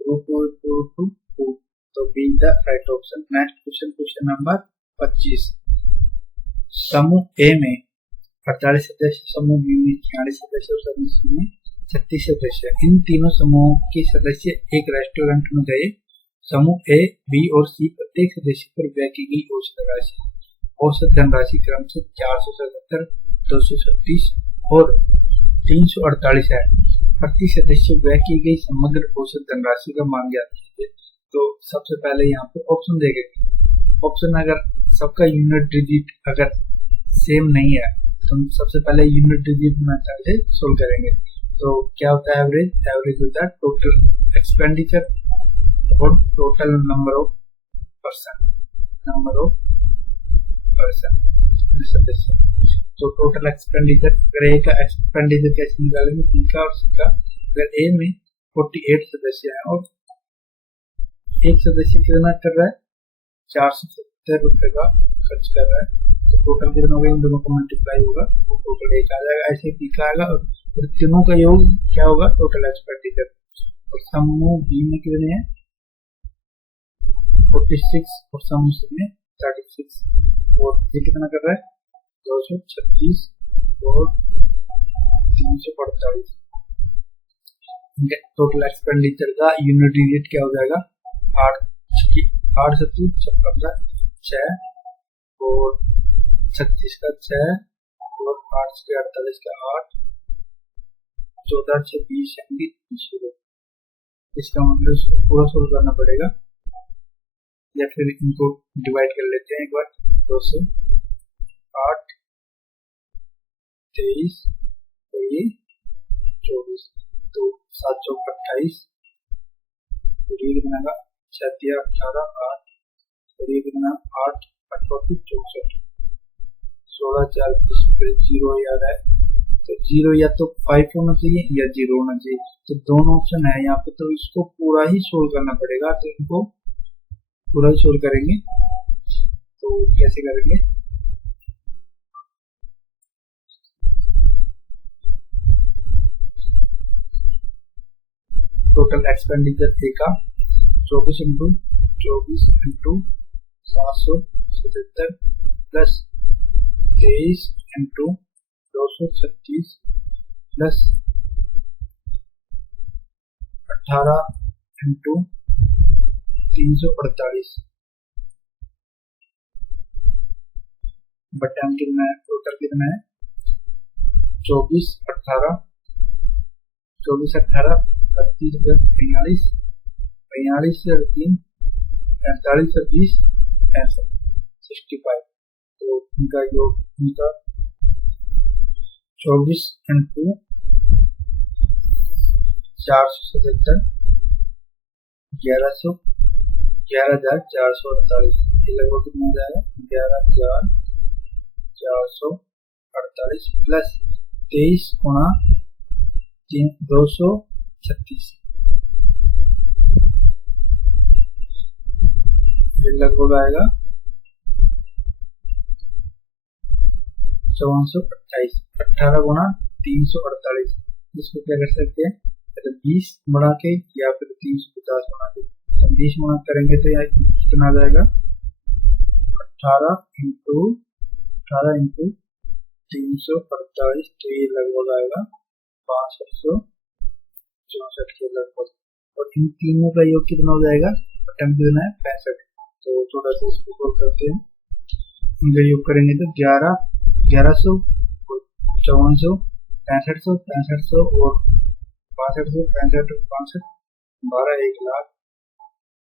√2। तो B the right option. Next question number 25। समूह ए में 48 सदस्य, समूह बी में 46 सदस्य और समूह सी में 36 सदस्य। इन तीनों समूहों के सदस्य एक रेस्टोरेंट में गए। समूह ए, बी और सी प्रत्येक सदस्य पर व्यय की गई औसत धनराशि क्रम से 477, 236 और 348 है। प्रति सदस्य व्यय की गई समग्र औसत धनराशि का मान ज्ञात कीजिए। तो सबसे पहले यहाँ पे ऑप्शन देखेंगे। ऑप्शन अगर सबका यूनिट डिजिट अगर सेम नहीं है तो हम सबसे पहले यूनिट डिजिट मेथड से सोल्व करेंगे। तो क्या होता है एवरेज, एवरेज होता है टोटल एक्सपेंडिचर और टोटल नंबर ऑफ पर्सन सदस्य। तो टोटल एक्सपेंडिचर, अगर ए का एक्सपेंडिचर कैसे निकालेंगे, बी का और सी का। अगर ए में 48 सदस्य है और एक सदस्य कितना कर रहा है, 470 रुपए का खर्च कर रहा है, तो टोटल कितना होगा, इन दोनों को मल्टीप्लाई होगा तो टोटल एक आ जाएगा। ऐसे बी का आएगा और तीनों का योग क्या होगा, टोटल एक्सपेंडिचर। और समूह बी में कितने हैं, 46 और समूह सी में 36। और ये कितना कर रहा है, 236 और 348। टोटल एक्सपेंडिचर का यूनिट डिजिट क्या हो जाएगा, 8 7 6 और 36 का 6 और 8 से 48 का 8, 14 से 20 यानी 20। इसका मतलब इसको पूरा सोल्व करना पड़ेगा। या फिर इनको डिवाइड कर लेते हैं एक बार। 2 से 8, 23 और ये 24, तो 7 चौक 28 और ये कितना का 6 18 8 और ये कितना 8 8 64, 16 4 0 याद है, तो 0 या तो 5 होना चाहिए या 0 होना चाहिए, तो दोनों ऑप्शन है यहाँ पे, तो इसको पूरा ही सोल्व करना पड़ेगा। तो इनको पूरा ही सोल्व करेंगे, तो कैसे करेंगे, टोटल एक्सपेंडिचर ए का 24 into 777 plus 23 into 236 plus 18 into 348 button कितना है, टोटल कितना है 24 18 32 45 45 से 3 45 से 20 65, तो इनका योग इनका 24 इंटू 477 11,448, ये लगभग कितना हो जाएगा 11,448 प्लस 23 गुणा 236, ये लगभग आएगा 5428, 18 गुणा 348, इसको क्या कर सकते हैं 20 बढ़ा के या फिर 350 बढ़ा के, 20 गुणा करेंगे तो यहाँ कितना आ जाएगा 18 इंटू 348, तो ये लगभग आएगा 6564 के लगभग, और इन तीनों का योग कितना हो जाएगा, बटन कितना है 65, तो थोड़ा सा इसको सोल्व करते हैं। इनका योग करेंगे तो 1100 5400 6500 6500 और 6500 65 65 12 1 लाख,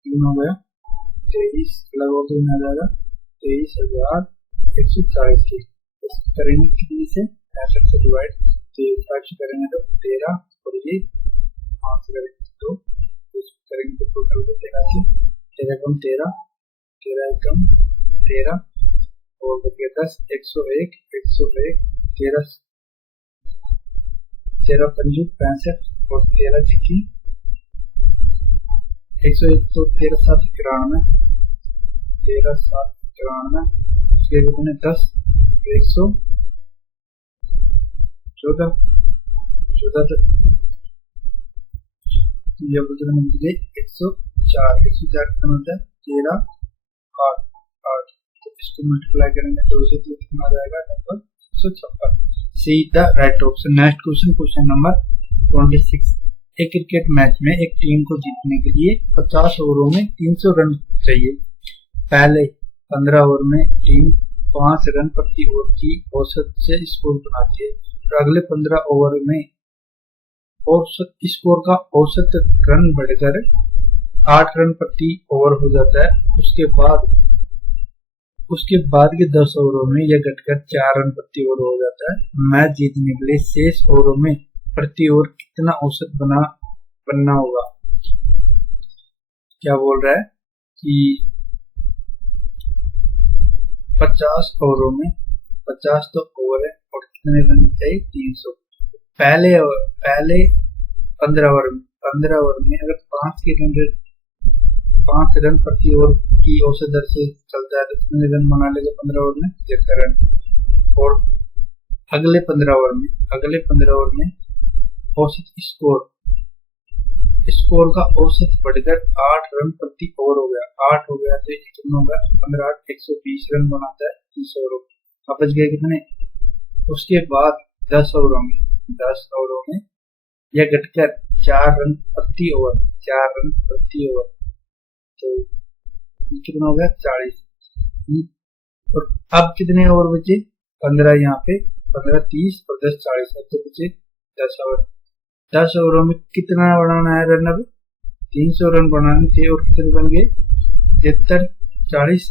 तीन हो गया 23 लगभग कितना आ जाएगा 23,140 की, इसको करेंगे कितनी से 65 से डिवाइड, तो 5 से करेंगे तो 13 और ये 5 से करेंगे तो इसको करेंगे तो टोटल को 13 कम 13 कम 13 और बचे 10 101 13 पंजू 65 और 13 छिकी 101, तो 13 7 93 उसके कितने 10 114 तक ये बोलते हैं मुझे 104 कितना होता है 13 8 तो इसको मल्टीप्लाई करेंगे तो उसे कितना आ जाएगा number 156, see the right option. Next question number 26, एक क्रिकेट मैच में एक टीम को जीतने के लिए 50 ओवरों में 300 रन चाहिए। पहले 15 ओवर में टीम 5 रन प्रति ओवर की औसत से स्कोर बनाती है, और अगले 15 ओवर में औसत स्कोर का औसत रन बढ़कर 8 रन प्रति ओवर हो जाता है। उसके बाद के 10 ओवरों में यह घटकर 4 रन प्रति ओवर हो जाता है। मैच जीतने के लिए शेष ओवरों में प्रति ओवर कितना औसत बनना होगा। क्या बोल रहा है कि 50 ओवरों में 50 तो ओवर है और कितने रन चाहिए 300। पहले 15 ओवर में अगर 5 रन प्रति ओवर की औसत दर से चलता है तो कितने रन बना लेगा 15 ओवर में 75 रन, और अगले 15 ओवर में औसत स्कोर का औसत बढ़कर 8 रन प्रति ओवर हो गया, 8 हो गया तो कितना होगा 15 8 120 रन बनाता है 30 ओवरों में। अब बच गए कितने, उसके बाद 10 ओवरों में यह घटकर 4 रन प्रति ओवर, तो कितना हो गया 40। और अब कितने ओवर बचे 15, यहाँ पे 15 30 और 10 40, तो बचे 10 ओवर। 10 ओवरों में कितना बनाना है रन, अब 300 रन बनाने थे और कितने बन गए 73, 40,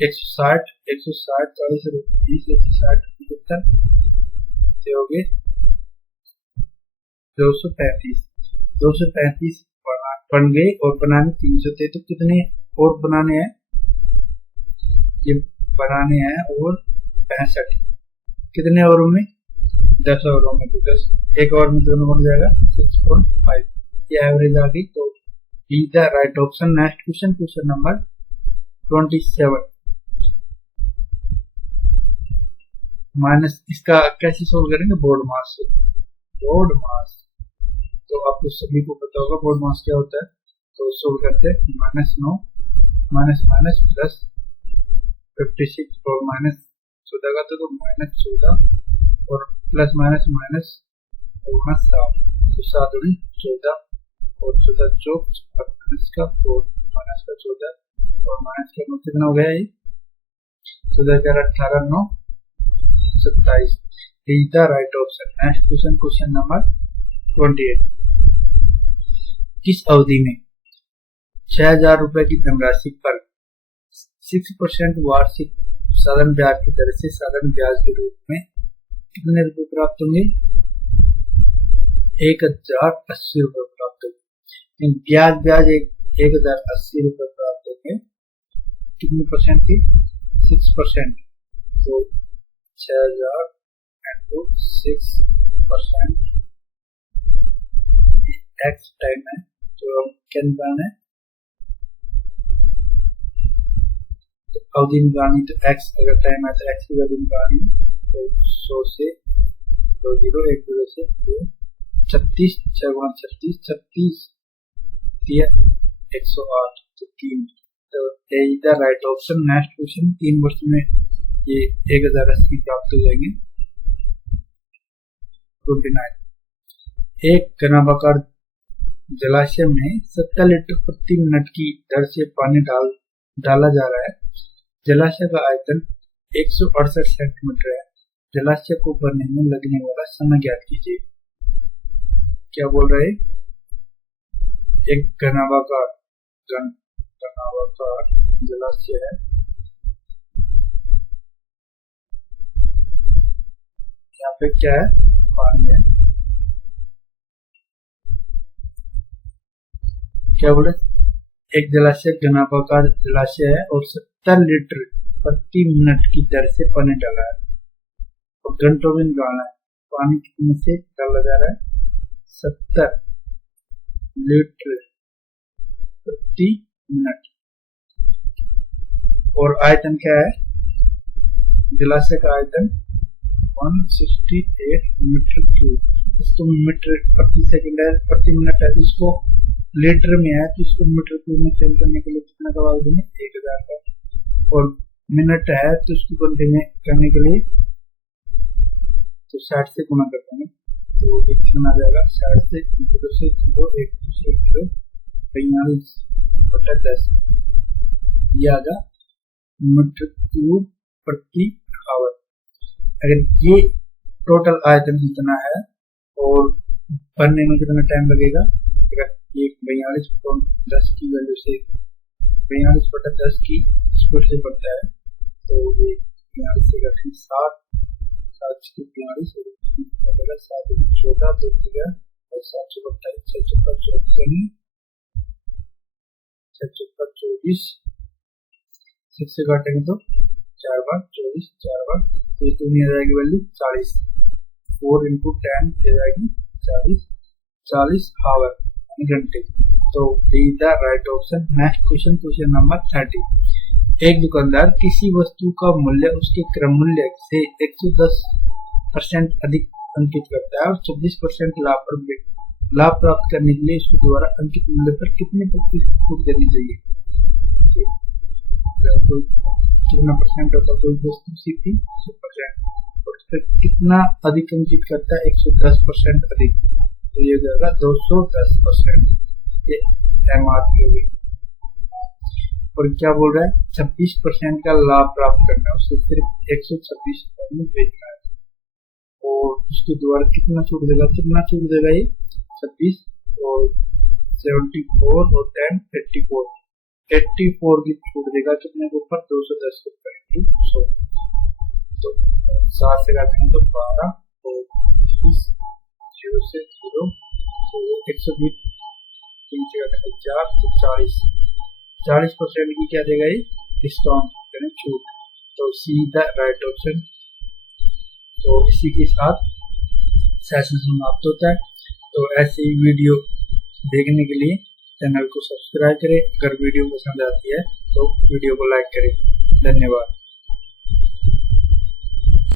160, 160, 40, 20, 160, 75 हो गए 235, 235 बन गए और बनाने 300 थे, तो कितने और बनाने हैं? ये बनाने हैं और 65, कितने ओवरों में? 10 ओवरों में, तो 10 एक ओवर में दोनों बन जाएगा 6.5, ये एवरेज आ गई। तो B the right option. Next question, question number 27 minus, इसका कैसे सोल्व करेंगे? बोर्ड मास से। बोर्ड मास तो आपको सभी को पता होगा बोर्ड मास क्या होता है, तो सोल्व करते हैं। -9 माइनस माइनस प्लस 56 और माइनस 14 का तो -14 और प्लस माइनस माइनस और 7, तो 7 और 14 और 14 चौक और माइनस का 4, माइनस का 14 और माइनस का कितना हो गया? ये 14 18 9 27 is the right option. Next question, question number 28 किस अवधि में 6000 रुपए की धनराशि पर 6% वार्षिक साधारण ब्याज की दर से साधारण ब्याज के रूप में कितने रुपए प्राप्त होंगे? 1080 रुपए प्राप्त होंगे। ब्याज 1080 रुपए प्राप्त होंगे, कितने परसेंट की? 6%, तो 6000 into 6% x टाइम है, तो हम क्या निकालना है? तो अवधि निकालनी, तो x अगर टाइम है तो x की वैल्यू निकालनी, तो 100 से 20 1 0 से 36 6 36 36 108 तो 3, तो A is the right option. Next question, 3 वर्ष में ये 1080 प्राप्त हो जाएंगे। 29 एक घनाभाकार जलाशय में 70 लीटर प्रति मिनट की दर से पानी डाला जा रहा है। जलाशय का आयतन 168 सेंटीमीटर है। जलाशय को भरने में लगने वाला समय ज्ञात कीजिए। क्या बोल रहे हैं? एक घनाभाकार जलाशय है, यहाँ पे क्या है? पानी है। क्या बोले? एक जलाशय घनाभाकार जलाशय है और 70 लीटर प्रति मिनट की दर से पानी डाला है और घंटों में डालना है। पानी कितने से डाला जा रहा है? 70 लीटर प्रति मिनट। और आयतन क्या है? जलाशय का आयतन 168 मीटर क्यूब। इसको मीटर प्रति सेकंड है, प्रति मिनट है, तो इसको लीटर में है, तो इसको मीटर क्यूब में चेंज करने के लिए कितना का भाग देंगे? 1000 का। और मिनट है तो इसको घंटे में करने के लिए तो 60 से गुणा कर देंगे, तो कितना आ जाएगा? 60 से 0 से 0 1 से 45 बटा 10, ये आगा मीटर क्यूब प्रति आवर। अगर ये टोटल आयतन कितना है और बनने में कितना टाइम लगेगा? ये 42.10 की वैल्यू से 42/10 की स्पीड से बढ़ता है, तो ये 42 से घटके 60 7 से 42 और 7 14 तो और 7 से 27 6 से 24 6 से काटेंगे तो 4 बार 24 4 बार, तो ये कितनी आ जाएगी वैल्यू? 40। 4 × 10 दे जाएगी 40 आवर घंटे। तो B the right option. Next question, question number 30 एक दुकानदार किसी वस्तु का मूल्य उसके क्रय मूल्य से 110% अधिक अंकित करता है और 26% लाभ प्राप्त करने के लिए इसको द्वारा अंकित मूल्य पर कितने प्रतिशत छूट देनी चाहिए? कितना परसेंट होता है कोई वस्तु सीखी 100% और फिर कितना अधिक अंकित करता है? 110% अधिक, तो ये जाएगा 210%, ये एमआरपी होगी। और क्या बोल रहा है? 26% का लाभ प्राप्त करना है, उससे सिर्फ 126 में बेचना है और उसके द्वारा कितना छूट देगा? कितना छूट देगा? ये 26 और 74 और 10 84 84 की छूट देगा कितने के ऊपर 210 के ऊपर की 100। तो 7 से काटेंगे तो 12 और 20 0 से 0 तो 120 3 से काटेंगे 4 तो 40% की क्या देगा ये डिस्काउंट यानी छूट। तो सी द राइट ऑप्शन। तो इसी के साथ सेशन समाप्त होता है। तो ऐसी वीडियो देखने के लिए चैनल को सब्सक्राइब करें। अगर वीडियो पसंद आती है तो वीडियो को लाइक करें। धन्यवाद।